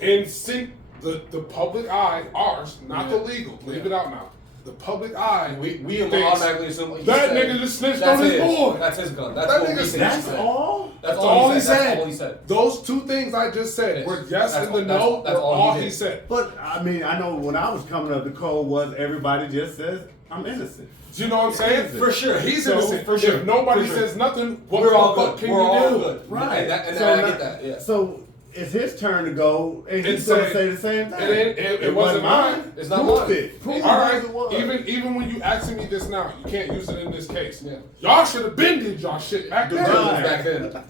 And since the public eye, ours, not the legal, leave Yeah. it out now. The public eye, We thinks, automatically assume he that said, nigga just snitched that's on his boy. That's his gun. That's That what nigga we think he That's said. all? That's all he said. That's all he said. Those two things I just said were yes That's and the all- no that's were all he all did. he said. But I mean, I know when I was coming up, the code was everybody just says I'm innocent. Do you know what I'm saying? For sure. He's So, innocent. for sure. If nobody For sure. says nothing, what We're the all fuck good. can We're you all do? good. Right. And So I now- get that. Yeah. So it's his turn to go, and he's And going to say the same thing. It wasn't mine. It's not Prove mine. it. Prove All it right. as it was. Even when you asking me this now, you can't use it in this case. Yeah. Y'all should have been did y'all shit back Do then. drugs back then.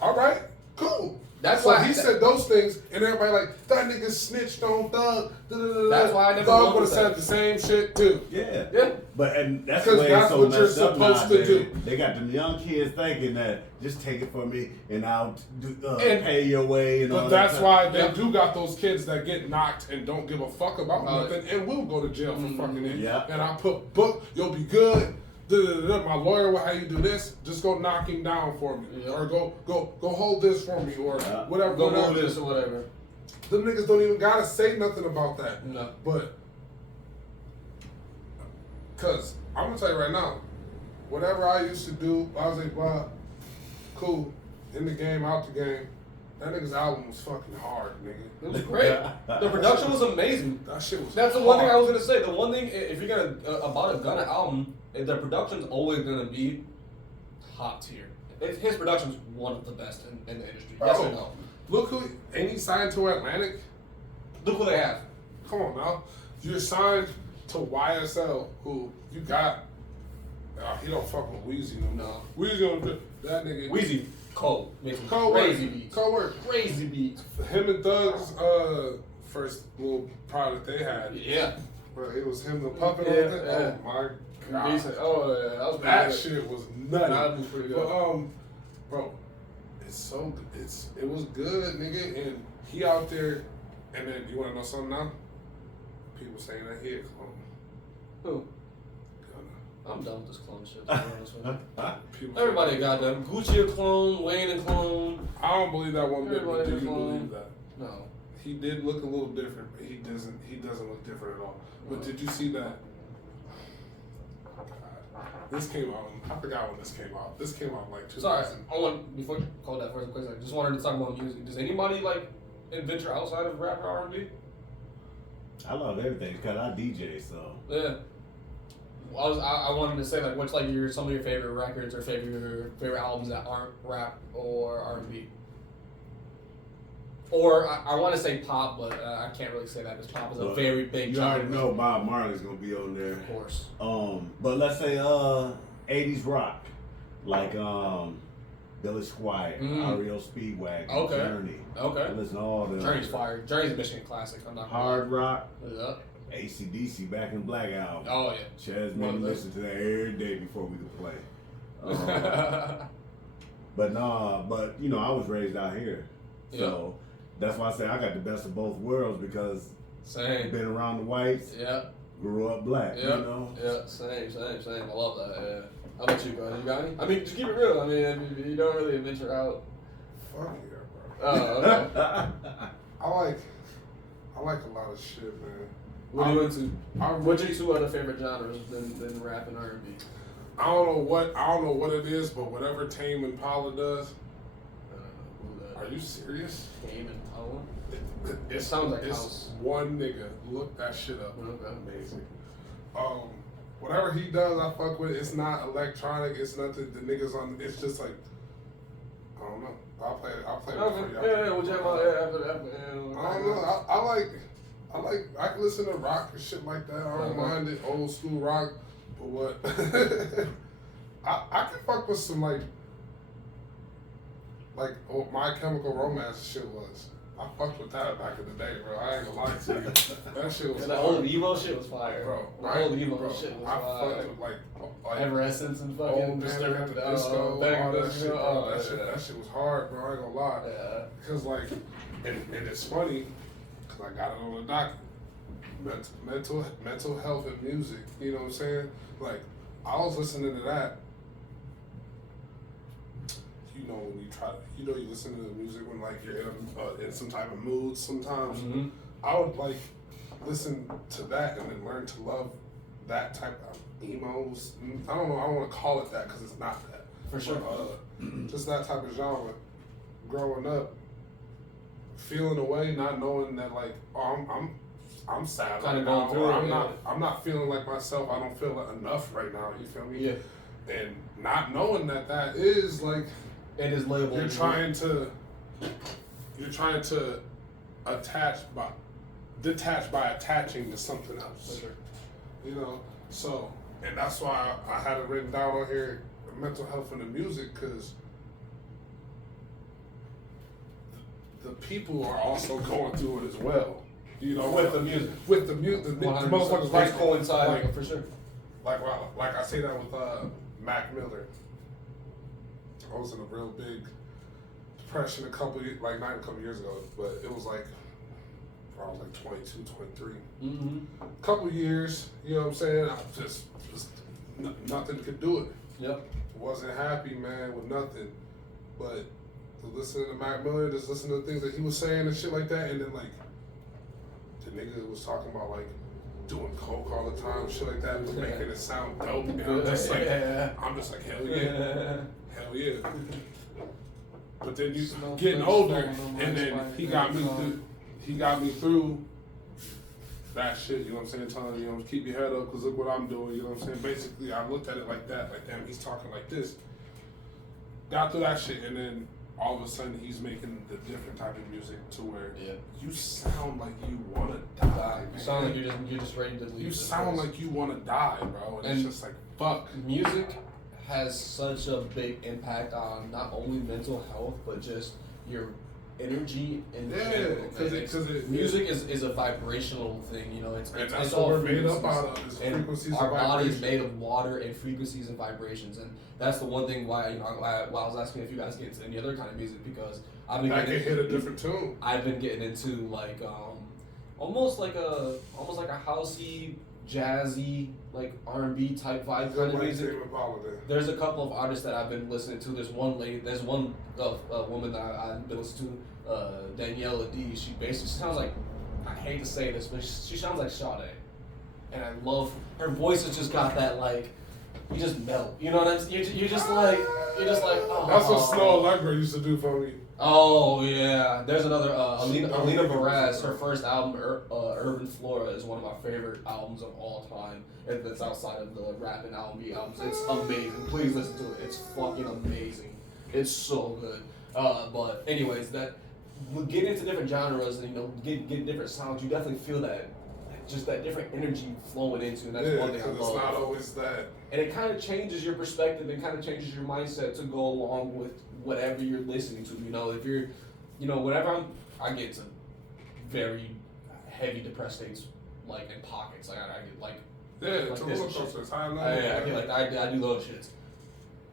All right, cool. That's so why he said those things, and everybody like that nigga snitched on Thug. That's why I never Thug went would have with said that. the same shit too. Yeah. Yeah. But and that's 'Cause the way that's it's so what you're messed up supposed to nowadays. do. They got them young kids thinking that just take it from me and I'll And- pay your way and all But that. that's why they do got those kids that get knocked and don't give a fuck about Oh, nothing and will go to jail for fucking it. Yeah. And I put book, you'll be good. My lawyer will how you do this. Just go knock him down for me, Yeah. or go hold this for me, or Yeah. whatever. Go whatever. move this or whatever. Them niggas don't even gotta say nothing about that. No. But, cause I'm gonna tell you right now, whatever I used to do, blah blah blah, cool, in the game, out the game. That nigga's album was fucking hard, nigga. It was great. The production was amazing. That shit was. That's the hard. one thing I was gonna say. The one thing, if you're gonna about a Gunna album, the production's always gonna be top tier. His production's one of the best in the industry. Yes or no? Look who ain't he signed to Atlantic? Look who they have. Come on now, you're signed to YSL, who you got. He don't fuck with Weezy no more. No. Weezy don't do that nigga. Weezy, cold, making Cold crazy work. beats. Cold work. Crazy beats. Him and Thug's first little product they had. Yeah. Bro, it was him the puppet Yeah, on it. yeah. Oh my god. Decent. Oh yeah, that was pretty That good. shit was nutty. That was pretty good. But bro, it was good, nigga, and he out there. And then you wanna know something now? People saying that he a clone. Who? Gunna. I'm done with this clone shit. To be honest with you. People Everybody saying got them. Gucci a clone, Wayne a clone. I don't believe that one bit, but Everybody do you a clone. believe that? No. He did look a little different, but he doesn't look different at all. But did you see that? This came out. I forgot when this came out. This came out like 2000. Sorry, I want before you call that first quick second, just wanted to talk about music. Does anybody like adventure outside of rap or R&B? I love everything because I DJ, so. Yeah. I wanted to say like what's like some of your favorite records or favorite albums that aren't rap or R&B. Or I want to say pop, but I can't really say that because pop is a Well, very big. You chunk already of know Bob Marley's gonna be on there. Of course. But let's say 80s rock, like Billy Squier, REO Speedwagon, Okay. Journey. Okay. I listen to all them. Journey's fire. Journey's a Michigan classic. I'm not gonna Hard rock, lie. AC/DC, Back in Black album. Oh yeah. Chaz One made of me those. listen to that every day before we could play. But you know, I was raised out here, so that's why I say I got the best of both worlds because Same. been around the whites, Yeah. grew up black. Yeah. You know. Yeah. Same. I love that. Yeah. How about you guys? You got any? I mean, just keep it real. I mean, you don't really venture out. Fuck yeah, bro. Oh, okay. I like a lot of shit, man. What are you into? I'm What's your two other favorite genres than rap and R&B? I don't know what it is, but whatever Tame Impala does, I don't know who that Are you serious? Game and Tone. It sounds like it's house. one nigga. Look that shit up. Okay. Amazing. Whatever he does, I fuck with. It's not electronic. It's nothing. The niggas on. It's just like I don't know. I'll play it. I'll play it for Okay. y'all. Yeah, we'll check out after. I don't know. I can listen to rock and shit like that. I don't mind it. Old school rock. But what? I can fuck with some like what My Chemical Romance shit was. I fucked with that back in the day, bro. I ain't gonna lie to you. That shit was The old emo shit was fire. Bro, the old emo shit was I fire. fucked with like Evanescence and Old fucking Man Disturbed, at the Disco, all that shit, bro. That shit was hard, bro. I ain't gonna lie. Yeah. Because like, and it's funny, because I got it on the document. Mental health and music. You know what I'm saying? Like, I was listening to that. You know when you listen to the music when like you're in some type of mood sometimes. Mm-hmm. I would like listen to that and then learn to love that type of emos. I don't know. I don't want to call it that because it's not that. For sure. But, just that type of genre. Growing up, feeling away, not knowing that like I'm sad Kinda right going now, through or it, yeah. I'm not feeling like myself. I don't feel enough right now. You feel me? Yeah. And not knowing that is like It is labeled. you're trying to detach by attaching to something else. For sure. You know, so and that's why I had it written down on here, mental health and the music, because the people are also going through it as well. You know, With the music. with the music, the 100%. motherfuckers Like coincide, for sure. Like I say that with Mac Miller. I was in a real big depression not a couple years ago, but it was like I was like 22, 23. Mm-hmm. Couple years, you know what I'm saying? I just nothing could do it. Yep. Wasn't happy, man, with nothing. But to listen to Mac Miller, just listen to the things that he was saying and shit like that, and then like the nigga was talking about like doing coke all the time, shit like that, but making it sound dope. And I'm just like, hell yeah, hell yeah. But then you getting older, and then he got me through that shit. You know what I'm saying? Telling you, keep your head up, because look what I'm doing. You know what I'm saying? Basically, I looked at it like that. Like, damn, he's talking like this. Got through that shit, and then all of a sudden he's making the different type of music to where you sound like you want to die. You sound like you're just ready to leave. You sound like you want to die, bro. And it's just like, fuck. Music has such a big impact on not only mental health, but just your energy and music is a vibrational thing. You know, it's that's all what we're made up out of. Is frequencies our and body is vibrations. made of water and frequencies and vibrations, and that's the one thing why I was asking if you guys get into any other kind of music, because I've been getting hit a different tune. I've been getting into like almost like a housey, jazzy, like R&B type vibe kind of music. There's a couple of artists that I've been listening to. There's one woman that I've been listening to, Daniela D. She basically sounds like, I hate to say this, but she sounds like Sade. And I love, her voice has just got that like, you just melt. You know what I'm saying? You're just like, oh. That's what Snow Allegra used to do for me. Oh yeah, there's another Alina Baraz. Her first album, Urban Flora, is one of my favorite albums of all time. That's outside of the rap and R&B albums. It's amazing. Please listen to it. It's fucking amazing. It's so good. But anyways, that getting into different genres and get different sounds, you definitely feel that different energy flowing into, and that's one thing I love. It's not always that. And it kind of changes your perspective and kind of changes your mindset to go along with whatever you're listening to. You know, if you're, whenever I get to very heavy depressed states, like in pockets, like I get like it's a roller coaster. It's high and low. I get like I do those shits.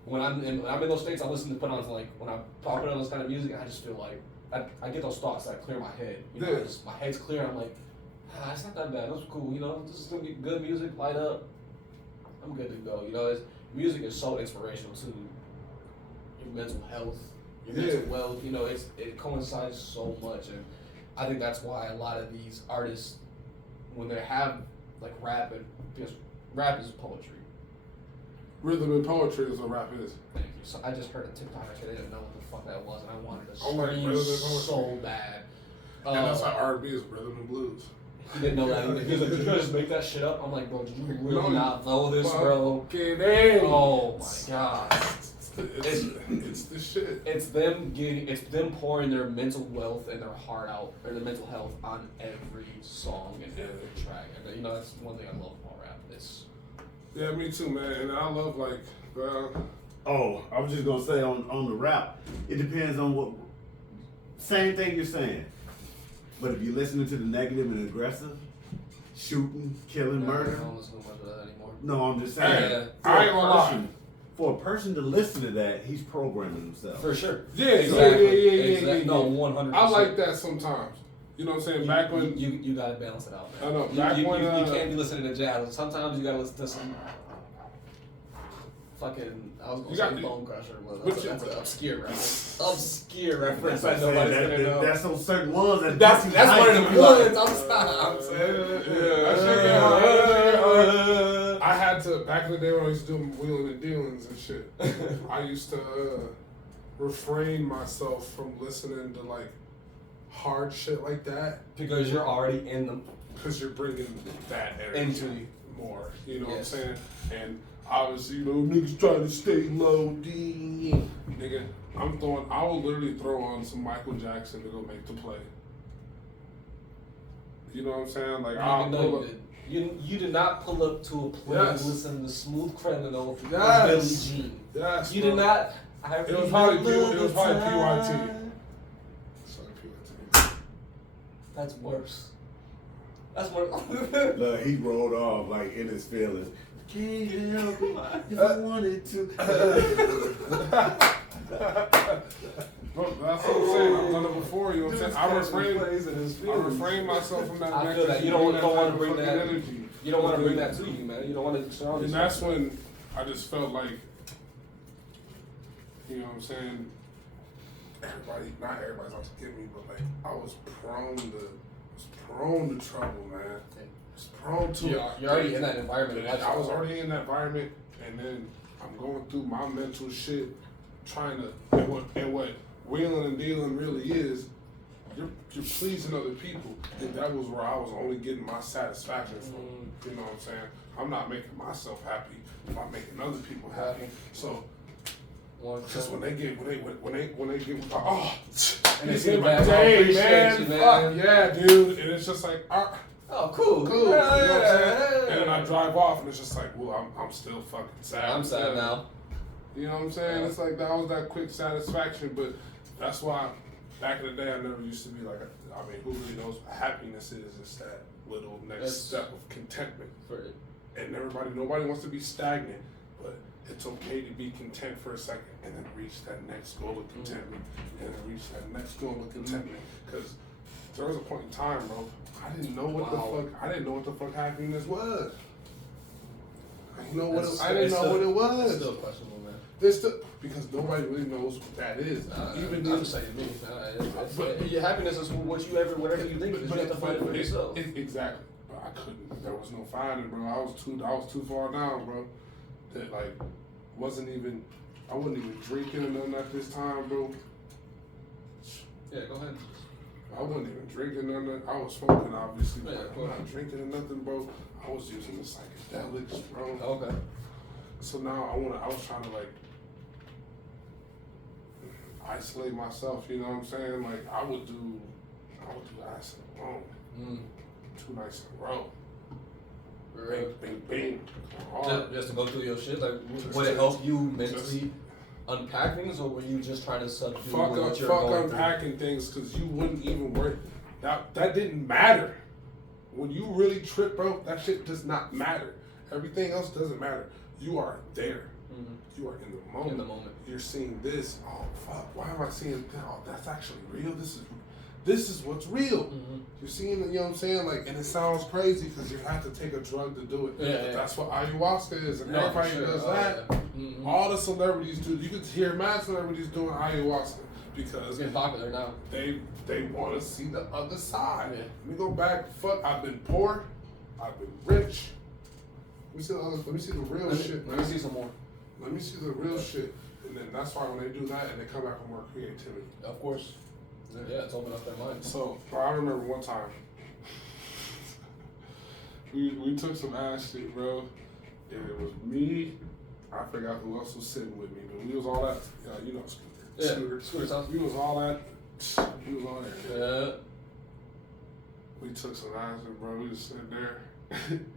When I'm in those states, I listen to put on when I put on those kind of music, I just feel like I get those thoughts that clear my head. My head's clear. I'm like, it's not that bad. That's cool. This is gonna be good music. Light up. I'm good to go. Music is so inspirational to your mental health, your mental wealth. It coincides so much, and I think that's why a lot of these artists, when they have like rap, because rap is poetry. Rhythm and poetry is what rap is. Thank you. So I just heard a TikTok. I didn't know what the fuck that was, and I wanted to Oh, like scream rhythm and poetry. so bad. And that's how R&B is, rhythm and blues. He didn't know that either. He was like, "Did you guys just make that shit up?" I'm like, "Bro, did you really No, not know this, bro?" Kidding. Oh my god. It's the shit. It's them pouring their mental wealth and their heart out, or their mental health on every song and every track. And you know, that's one thing I love about rap. Yeah, me too, man. And I love like. Oh, I was just gonna say on the rap, it depends on what. Same thing you're saying, but if you're listening to the negative and aggressive, shooting, killing, murder. I don't listen to much of that anymore. No, I'm just saying. Yeah. I ain't gonna lie. For a person to listen to that, he's programming himself. For sure. Yeah, Exactly. yeah. No, 100%. I like that sometimes. You know what I'm saying? Back when you gotta balance it out, man. I know. Back when you can't be listening to jazz. Sometimes you gotta listen to some fucking. I was gonna say Bone Crusher, but that's an obscure reference. Obscure reference. I know nobody's gonna know. That's on certain ones. That's one of the ones. I'm saying. I had to back in the day when I used to do wheeling and dealings and shit. I used to refrain myself from listening to like hard shit like that Because you're already in them. because you're bringing that energy Into you. more. You know Yes. what I'm saying? And obviously, you know, niggas trying to stay low, D. Nigga, I will literally throw on some Michael Jackson to go make the play. You know what I'm saying? Like, I'll No, pull you up. did. You did not pull up to a play Yes. and listen to Smooth Criminal or Yes. Billie Jean. Yes, You bro. did not. It was probably remember the PYT. time. Sorry, PYT. That's worse. That's worse. Look, he rolled off like in his feelings. Can't help it if I wanted to. Bro, that's what I'm saying. I've done it before. You know what I'm saying? I refrain myself from that. I feel that. You don't want to bring fucking that. energy. You don't want to bring that to you, man. You don't want to surround And yourself. that's when I just felt like, you know what I'm saying? Not everybody's out to get me, but like I was prone to trouble, man. Was prone to. You're already in that environment. I was already in that environment, and then I'm going through my mental shit, trying to and what wheeling and dealing really is. You're pleasing other people, and that was where I was only getting my satisfaction from. You know what I'm saying? I'm not making myself happy. I'm making other people happy. So. Just when they get oh, And it's they in get my back, day, appreciate man. you, man. Fuck yeah, dude. And it's just like, Oh, cool. cool. You know what I'm saying? And then I drive off, and it's just like, well, I'm still fucking sad. I'm sad now. You know what I'm saying? It's like that was that quick satisfaction, but that's why back in the day I never used to be like, I mean, who really knows what happiness is? It's that little next step of contentment. And nobody wants to be stagnant, but it's okay to be content for a second and then reach that next goal of contentment and then reach that next goal of contentment. Because there was a point in time, bro, I didn't know what the fuck happiness was. I didn't know what it was. It's still questionable, man. Because nobody really knows what that is. I'm just saying me. Your happiness is whatever you think it is. You have to find it for yourself. Exactly. But I couldn't. There was no finding, bro. I was too far down, bro. That like I wasn't even drinking or nothing at this time, bro. Yeah, go ahead. I wasn't even drinking or nothing. I was smoking, obviously, but Yeah, I'm not drinking or nothing, bro. I was using the psychedelics, bro. Okay. So now I was trying to like isolate myself, you know what I'm saying? Like I would do acid alone. 2 nights in a row. Bing, bing, bing. Just to go through your shit, like would it help you mentally unpack things, or were you just trying to subdue what you're going through? Unpacking things, because you wouldn't even worry. That didn't matter. When you really trip, bro, that shit does not matter. Everything else doesn't matter. You are there. You are in the moment. In the moment. You're seeing this. Oh fuck! Why am I seeing? Oh, that's actually real. This is what's real. You're seeing, you know what I'm saying? Like, and it sounds crazy because you have to take a drug to do it. Yeah. That's what ayahuasca is, and everybody does that. All the celebrities do. You could hear mad celebrities doing ayahuasca because It's getting popular now. they want to see the other side. Yeah. Let me go back. Fuck, I've been poor. I've been rich. Let me see the real shit, man. Let me see some more. Let me see the real shit. And then that's why when they do that and they come back with more creativity. Of course. Yeah, it's open up their mind. So, bro, I remember one time we took some ass shit, bro. And it was me. I forgot who else was sitting with me, but we was all at, you know, Scooter's house. We was all at, we was all there. Yeah. We took some acid, bro. We was sitting there.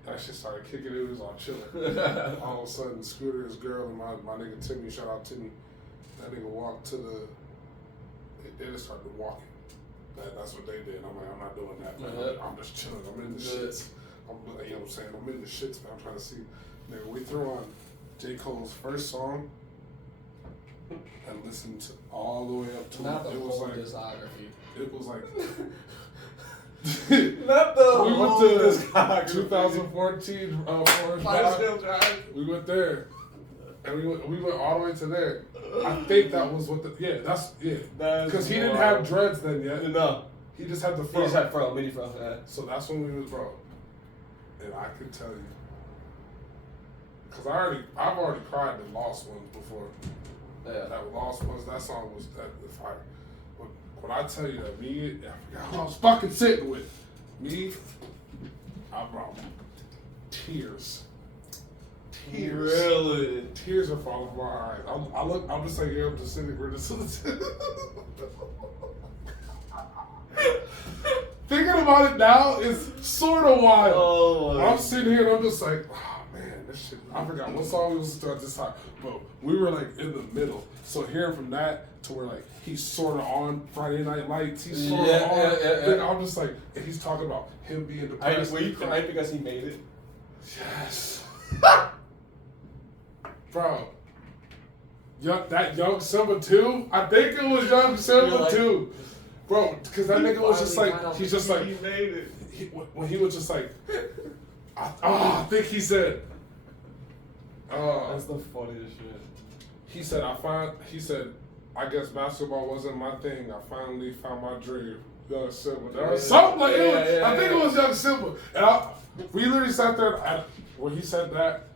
That shit started kicking in. We was all chilling. All of a sudden, Scooter, his girl, and my nigga Timmy, shout out Timmy, that nigga walked to the, they just started walking. That's what they did. I'm like, I'm not doing that, man. I'm just chilling. I'm in the shits. You know what I'm saying? I'm in the shits, man. I'm trying to see. Nigga, we threw on J. Cole's first song and listened to all the way up to not the it was whole like discography. It was like not the we whole went to discography. 2014 Forest Drive. We went there, and we went all the way to there. I think that was what that's because he didn't have dreads then yet. No, he just had the fro. He just had fro, mini fro. Yeah. So that's when we was bro, and I could tell you. Cause I've already cried the Lost Ones before. Yeah. That Lost Ones, that song was that fire. But when I tell you that me, I forgot who I was fucking sitting with. Me, I brought tears. Really? Tears are falling from my eyes. I'm just like, I'm just sitting here just thinking about it now is sort of wild. Oh, I'm sitting here and I'm just like, man, this shit. I forgot what song we listened to at this time, but we were like in the middle. So hearing from that to where like he's sort of on Friday Night Lights, he's sort of on. Then I'm just like, and he's talking about him being depressed. Were you crying because he made it? Yes, bro. That Young Simba 2. I think it was Young Simba 2, bro. Because that nigga was just like, he's just like, he made it. When he was just like. I think he said. That's the funniest shit. He said, I guess basketball wasn't my thing. I finally found my dream. Young Simba. Or something like it. I think it was Young Simba. And we literally sat there when he said that,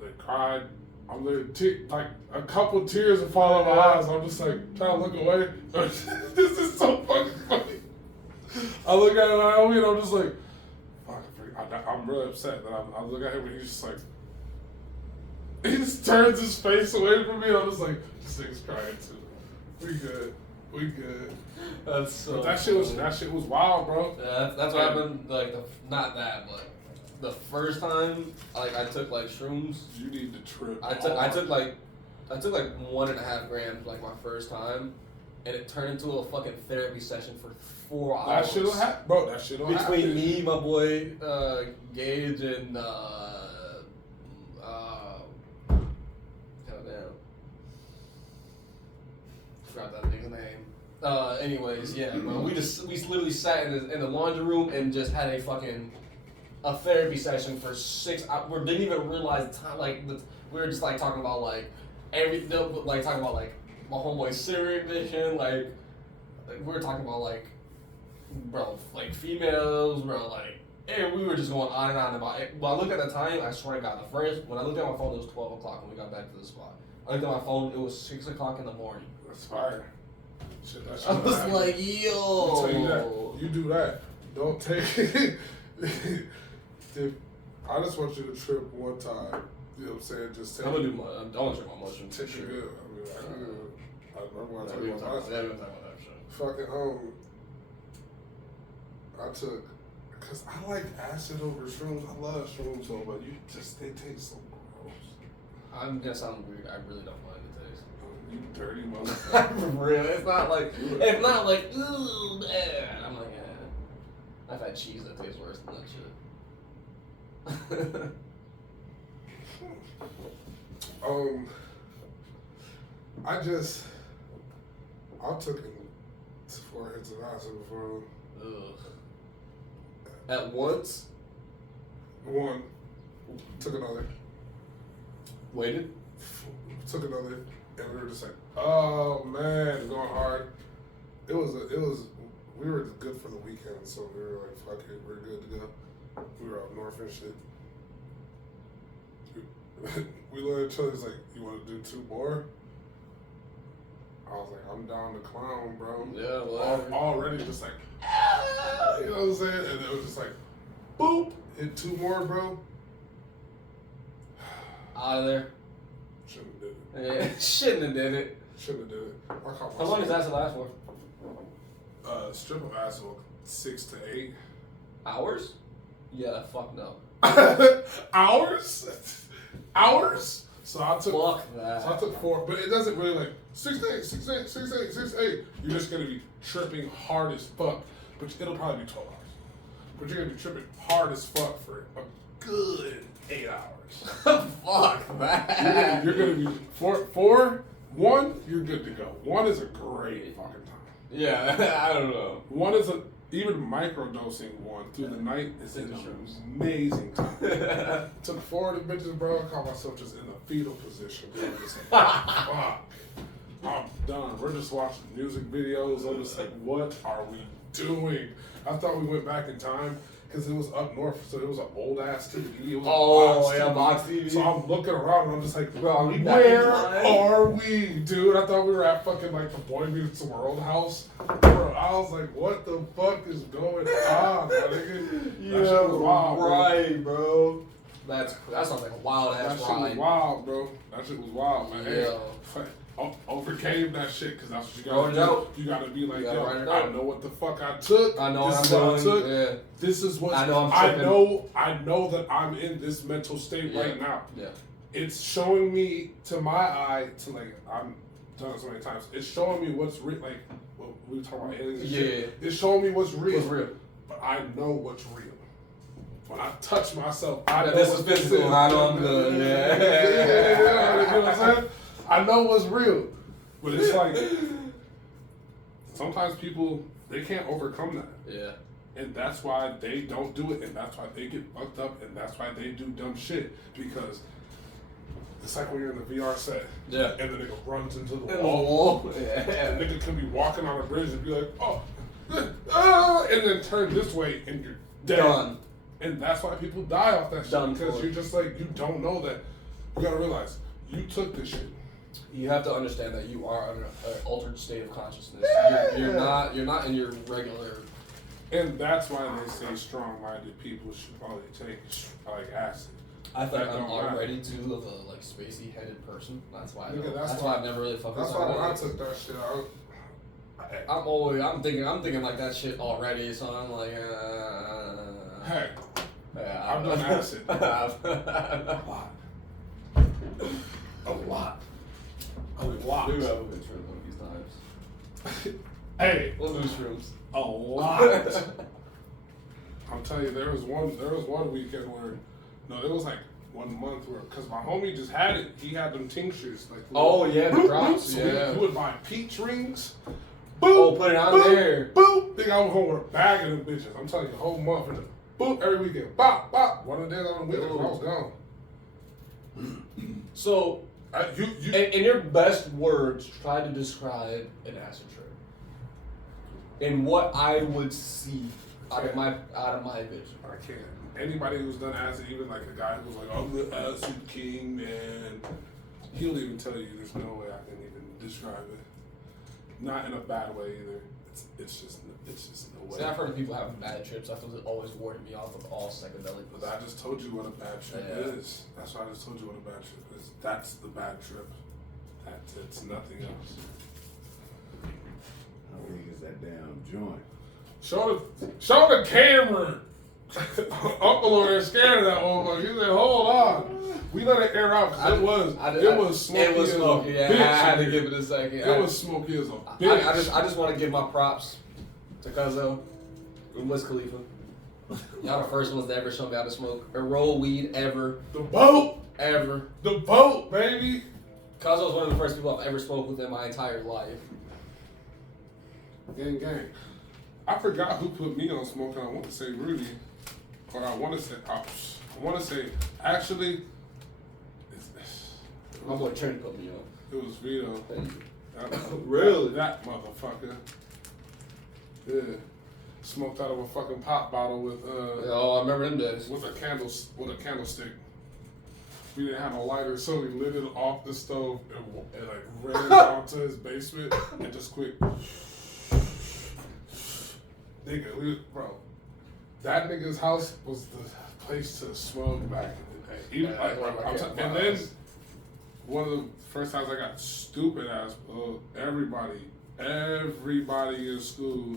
they cried. I'm literally like a couple tears would fall out of my eyes. I'm just like trying to look away. This is so fucking funny. I look at Naomi and I'm just like, I'm really upset that I look at him and he's just like, he just turns his face away from me and I'm just like, this nigga's crying too. We good. That's so. But that shit was wild, bro. Yeah, that's what happened. Like not that, but the first time, like I took like shrooms. You need to trip. I took like 1.5 grams like my first time, and it turned into a fucking therapy session for 4 hours. That shit'll happen, bro. That shit'll happen. Between me, my boy Gage, and forgot that nigga's name. Anyways, yeah, bro. We literally sat in the laundry room and just had a therapy session for 6 hours. We didn't even realize the time. Like we were just like talking about like everything, like talking about like my homeboy Siri edition. Like we were talking about like, bro, like females, bro, like. And we were just going on and on about it. When I looked at the time, I swear to God, when I looked at my phone, it was 12 o'clock when we got back to the spot. I looked at my phone, it was 6 o'clock in the morning. That's fire. I was like, yo. I'll tell you that. You do that. Don't take I just want you to trip one time. You know what I'm saying? Just take I'm gonna do my. I want to trip my mushrooms. Take it good. I remember when I told you about that. Yeah, we were talking about that shit. Fucking I took, cause I like acid over shrooms. I love shrooms so, but they taste so gross. I'm gonna sound weird. I really don't mind the taste. You dirty motherfucker. For real. It's not like ooh, man. I'm like, yeah. I've had cheese that tastes worse than that shit. I took 4 hits of acid before. Ugh. At once? One. Took another. Waited? Took another. And we were just like, oh man, going hard. We were good for the weekend, so we were like, fuck it, we're good to go. We were up north and shit. We looked at each other. He's like, "You want to do 2 more?" I was like, "I'm down to clown, bro." Yeah, well, Already just like, ah, you know what I'm saying? And it was just like, boop, hit 2 more, bro. out of there. Shouldn't have did it. Yeah, shouldn't have did it. Shouldn't have did it. I caught How long is myself. that to last for? Strip of asshole, 6 to 8 Hours? Yeah, fuck no. hours. Hours. So I took. Fuck that. So I took 4, but it doesn't really like 6 to 8, 6 to 8, 6 to 8, 6 to 8. You're just gonna be tripping hard as fuck, but it'll probably be 12 hours. But you're gonna be tripping hard as fuck for a good 8 hours. Fuck that. You're gonna be 4, 1. You're good to go. 1 is a great fucking time. Yeah, I don't know. 1 is even microdosing 1 through the night is an amazing time. Took 4 of the bitches, bro. I caught myself just in the fetal position, bro. Just like, fuck. I'm done. We're just watching music videos. I'm just like, what are we doing? I thought we went back in time because it was up north, so it was an old ass TV. It was a box TV. So I'm looking around and I'm just like, Bro, are we back in where time? are we, dude? I thought we were at fucking like the Boy Meets World house. Bro, I was like, what the fuck is going on, my nigga? That shit was wild, bro. right, bro. That sounds like a wild That ass shit was ride. wild, bro. That shit was wild, man. Hey, Yeah. overcame that shit because that's what you Wrote gotta it do. out. You gotta be like, You gotta write yo, it I out. know what the fuck I took. I know this what is I'm what I doing. took. Yeah. This is what I know I'm tripping. I know that I'm in this mental state Yeah. right now. Yeah. It's showing me to my eye to like I'm done it so many times. It's showing me what's real. Like what we were talking about aliens and shit. It's showing me what's real. What's real? But I know what's real. When I touch myself, I know This what is physical. I know I'm good. You Yeah. know what I'm saying? I know what's real. But it's like sometimes people they can't overcome that. Yeah. And that's why they don't do it, and that's why they get fucked up, and that's why they do dumb shit. Because it's like when you're in the VR set, Yeah. and the nigga runs into the In the wall. wall. The Yeah. nigga could be walking on a bridge and be like, oh, and then turn this way, and you're dead. Done. And that's why people die off that shit. Done Because for. you're just like, you don't know that. You gotta realize, you took this shit. You have to understand that you are under an altered state of consciousness. Yeah. You're not in your regular. And that's why they say strong-minded people should probably take like acid. I think That I'm don't matter. already too of a like spacey headed person. That's why. Nigga, That's why I've never really fucked with That's why when I psychedelics. took that shit out. I'm thinking like that shit already. So I'm like, Hey, yeah, I've done acid. a a lot. A lot. A lot. We have been tripping one of these times. Hey, We'll do shrooms. a lot. I'm telling you, there was one weekend where, no, there was like 1 month where, cause my homie just had it. He had them tinctures, like. Oh, yeah, the bloop, drops, bloop. So yeah. he would buy peach rings. Oh, put it on boop, there. Boop. Think I was home with a bag of them bitches. I'm telling you, the whole month. And boop, every weekend. Bop, bop. One of the days on the weekend, I was gone. So, You in your best words, try to describe an acid trip. In what I would see out of my vision. I can't. Anybody who's done acid, even like a guy who's like, I'm the acid king, man, he'll even tell you there's no way I can even describe it. Not in a bad way either. It's just no way. See, I've heard of people having bad trips. I feel it always warded me off of all psychedelic. But I just told you what a bad trip Yeah. is. That's why I just told you what a bad trip is. That's the bad trip. It's nothing else. How big is that damn joint? Show the camera. Uncle over there scared of that motherfucker. He said, hold on. We let it air out because it was smoky. It was as a smoky. Yeah, bitch I had to in give here. it a second. It was smoky as a bitch. I just want to give my props to Cuzzo and Wiz Khalifa. Y'all the first ones to ever show me how to smoke or roll weed ever. The boat, baby. Cuzzo was one of the first people I've ever smoked with in my entire life. Gang. I forgot who put me on smoking. I want to say Rudy, but I want to say actually. My boy Trinity put me on. It was Vito. Really? That motherfucker. Yeah. Smoked out of a fucking pop bottle with Oh, I remember them days. with a candlestick. We didn't have a lighter, so we lit it off the stove and like ran it down to his basement and just quick. Nigga, bro, that nigga's house was the place to smoke back in the day. Even, and then one of the first times I got stupid ass, everybody in school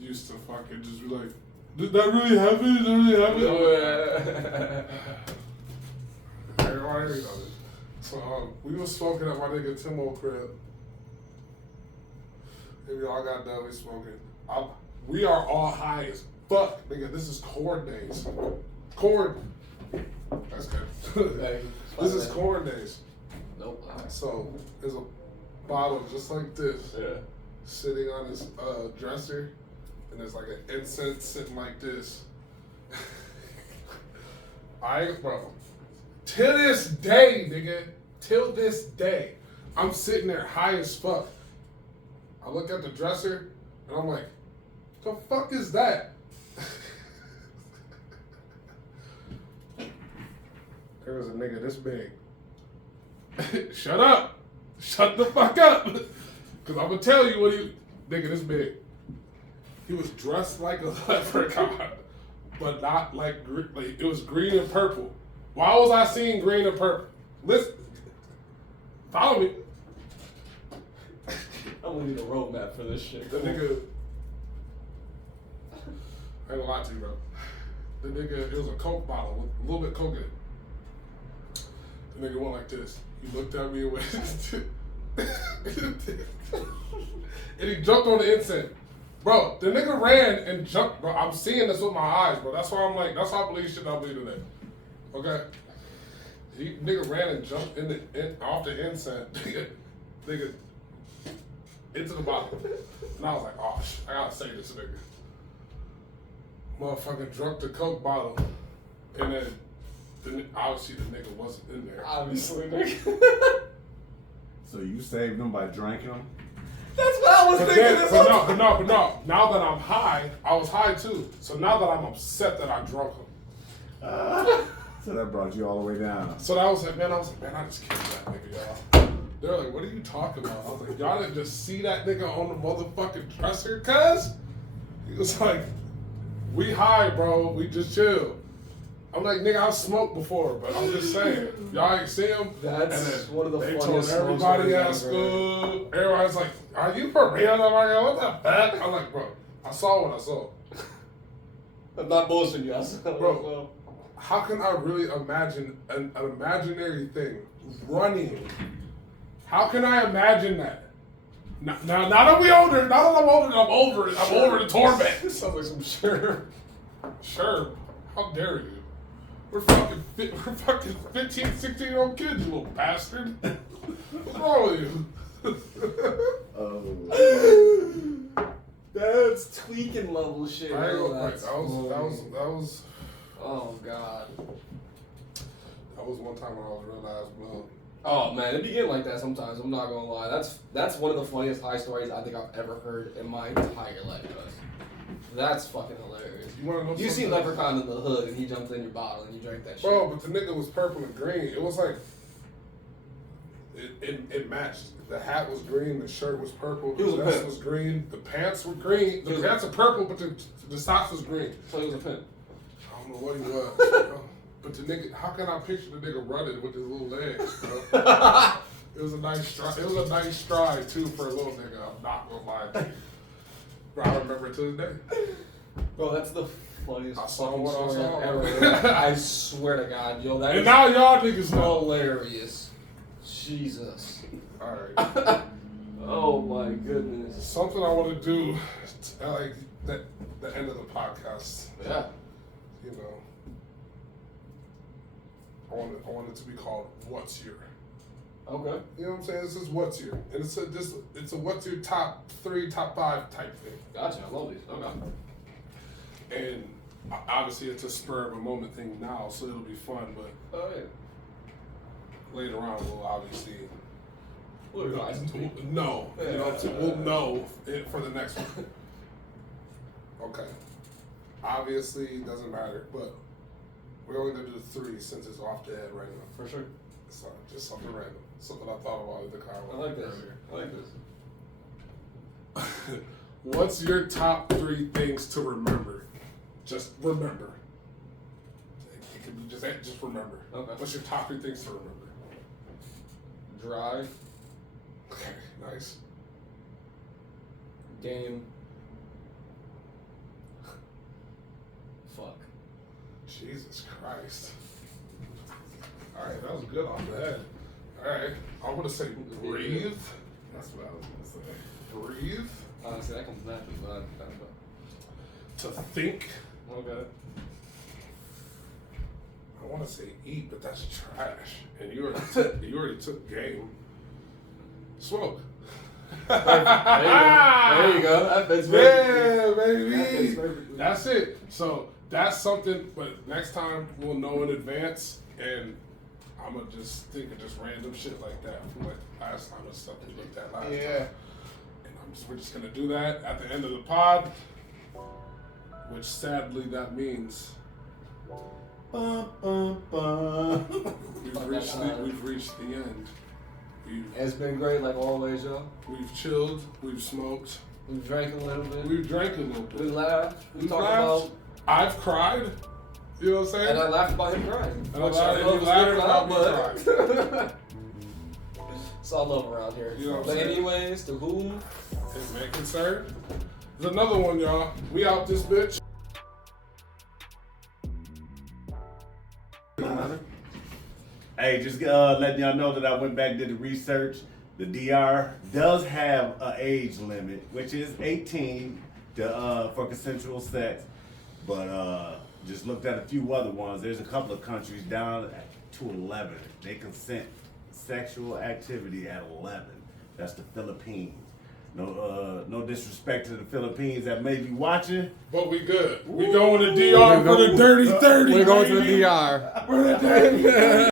used to fucking just be like, did that really happen? Did that really happen? Everybody knows it. So we was smoking at my nigga Timo crib. And we all got done, we smoking. We are all high as fuck, nigga. This is corn days. Corn. That's good. Hey, this is corn days. Nope. So there's a bottle just like this, sitting on his dresser, and there's like an incense sitting like this. Bro, till this day, nigga, till this day, I'm sitting there high as fuck. I look at the dresser, and I'm like, the fuck is that? There was a nigga this big. Shut up. Shut the fuck up. Because I'm going to tell you what nigga this big. He was dressed like a leprechaun, but not like it was green and purple. Why was I seeing green and purple? Listen. Follow me. I'm going to need a roadmap for this shit. The nigga, I ain't gonna lie to you, bro. The nigga, it was a Coke bottle with a little bit of Coke in it. The nigga went like this. He looked at me and went, and he jumped on the incense. Bro, the nigga ran and jumped, bro. I'm seeing this with my eyes, bro. That's why I'm like, that's why I believe shit I believe today. Okay? Nigga ran and jumped off the incense. Nigga, into the bottle. And I was like, oh, I gotta say this nigga. Motherfucker drunk the Coke bottle, and then obviously the nigga wasn't in there. Obviously, nigga. So you saved him by drinking him? That's what I was thinking. But no. Now that I'm high, I was high too. So now that I'm upset that I drunk him. So that brought you all the way down. So I was like, man, I just killed that nigga, y'all. They're like, what are you talking about? I was like, y'all didn't just see that nigga on the motherfucking dresser, cuz? He was like, we high, bro. We just chill. I'm like, nigga, I've smoked before, but I'm just saying. Y'all ain't see him? That's one of the they funniest told everybody at ever. school. Everybody's like, are you for real? I'm like, what the fuck? I'm like, bro, I saw what I saw. I'm not bullshitting you. I saw bro, how can I really imagine an imaginary thing running? How can I imagine that? Now that we older, now that I'm over it. I'm over the torment. Sounds like some sure. Sure. How dare you? We're fucking 15, 16-year-old kids, you little bastard. What's wrong with you? That's tweaking level shit. That was. Oh god. That was one time when I was real ass blown. Oh man, it be getting like that sometimes. I'm not gonna lie. That's one of the funniest high stories I think I've ever heard in my entire life. Guys. That's fucking hilarious. You wanna know? You seen Leprechaun in the Hood and he jumped in your bottle and you drank that shit. Bro, but the nigga was purple and green. It was like it matched. The hat was green, the shirt was purple, the vest was green, the pants were green. The pants are purple, but the socks was green. So he was a pimp. I don't know what he was. But the nigga, how can I picture the nigga running with his little legs, bro? It was a nice stride. It was a nice stride too for a little nigga. I'm not gonna lie to you. Bro, I remember it to this day. Bro, that's the funniest I saw fucking what I story saw. I've ever heard. I swear to God, yo, that And is now y'all niggas know. hilarious. Jesus. Alright. Oh my goodness. Something I want to do, like the end of the podcast. Yeah. You know, I want it to be called "What's Your." Okay. You know what I'm saying? This is "What's Your," and it's a "What's Your" top 3, top 5 type thing. Gotcha. I love these. Okay. And obviously, it's a spur of a moment thing now, so it'll be fun. But Oh yeah. later on, we'll obviously. No. You know what I'm saying? We'll know it for the next one. Okay. Obviously, it doesn't matter, but We're only gonna do 3 since it's off the head right now. For sure. So just something random. Something I thought about in the car. I like this. Earlier. I like this. What's your top 3 things to remember? Just remember. It can be just remember. Okay. What's your top 3 things to remember? Drive, Okay, nice. game, fuck. Jesus Christ. Alright, that was good off the head. Alright, I want to say breathe. That's what I was going to say. Breathe. Honestly, that comes naturally, but I To think. okay. I want to say eat, but that's trash. And you already took game. Smoke. There you go. That fits Yeah, perfectly. That fits baby. perfectly. That's it. So that's something. But next time we'll know in advance, and I'm gonna just think of just random shit like that from like last time or stuff we looked at last time. Yeah. And we're just gonna do that at the end of the pod, which sadly that means Bum, bum, bum. we've reached the end. It's been great, like always, y'all. We've chilled. We've smoked. We drank a little bit. We've drank a little bit. We laughed. We talked laughed. about. I've cried. You know what I'm saying? And I laughed about him crying. And I Which laughed- I and love you is laughed good about enough, but it's all love around here. You know what I'm But saying? anyways, to whom? Is man concerned? There's another one, y'all. We out this bitch. Hey, just letting y'all know that I went back and did the research. The DR does have an age limit, which is 18 for consensual sex. But just looked at a few other ones. There's a couple of countries down to 11. They consent sexual activity at 11. That's the Philippines. No disrespect to the Philippines that may be watching. But we good. We going to DR for the dirty 30. We're going to the baby. DR. For the dirty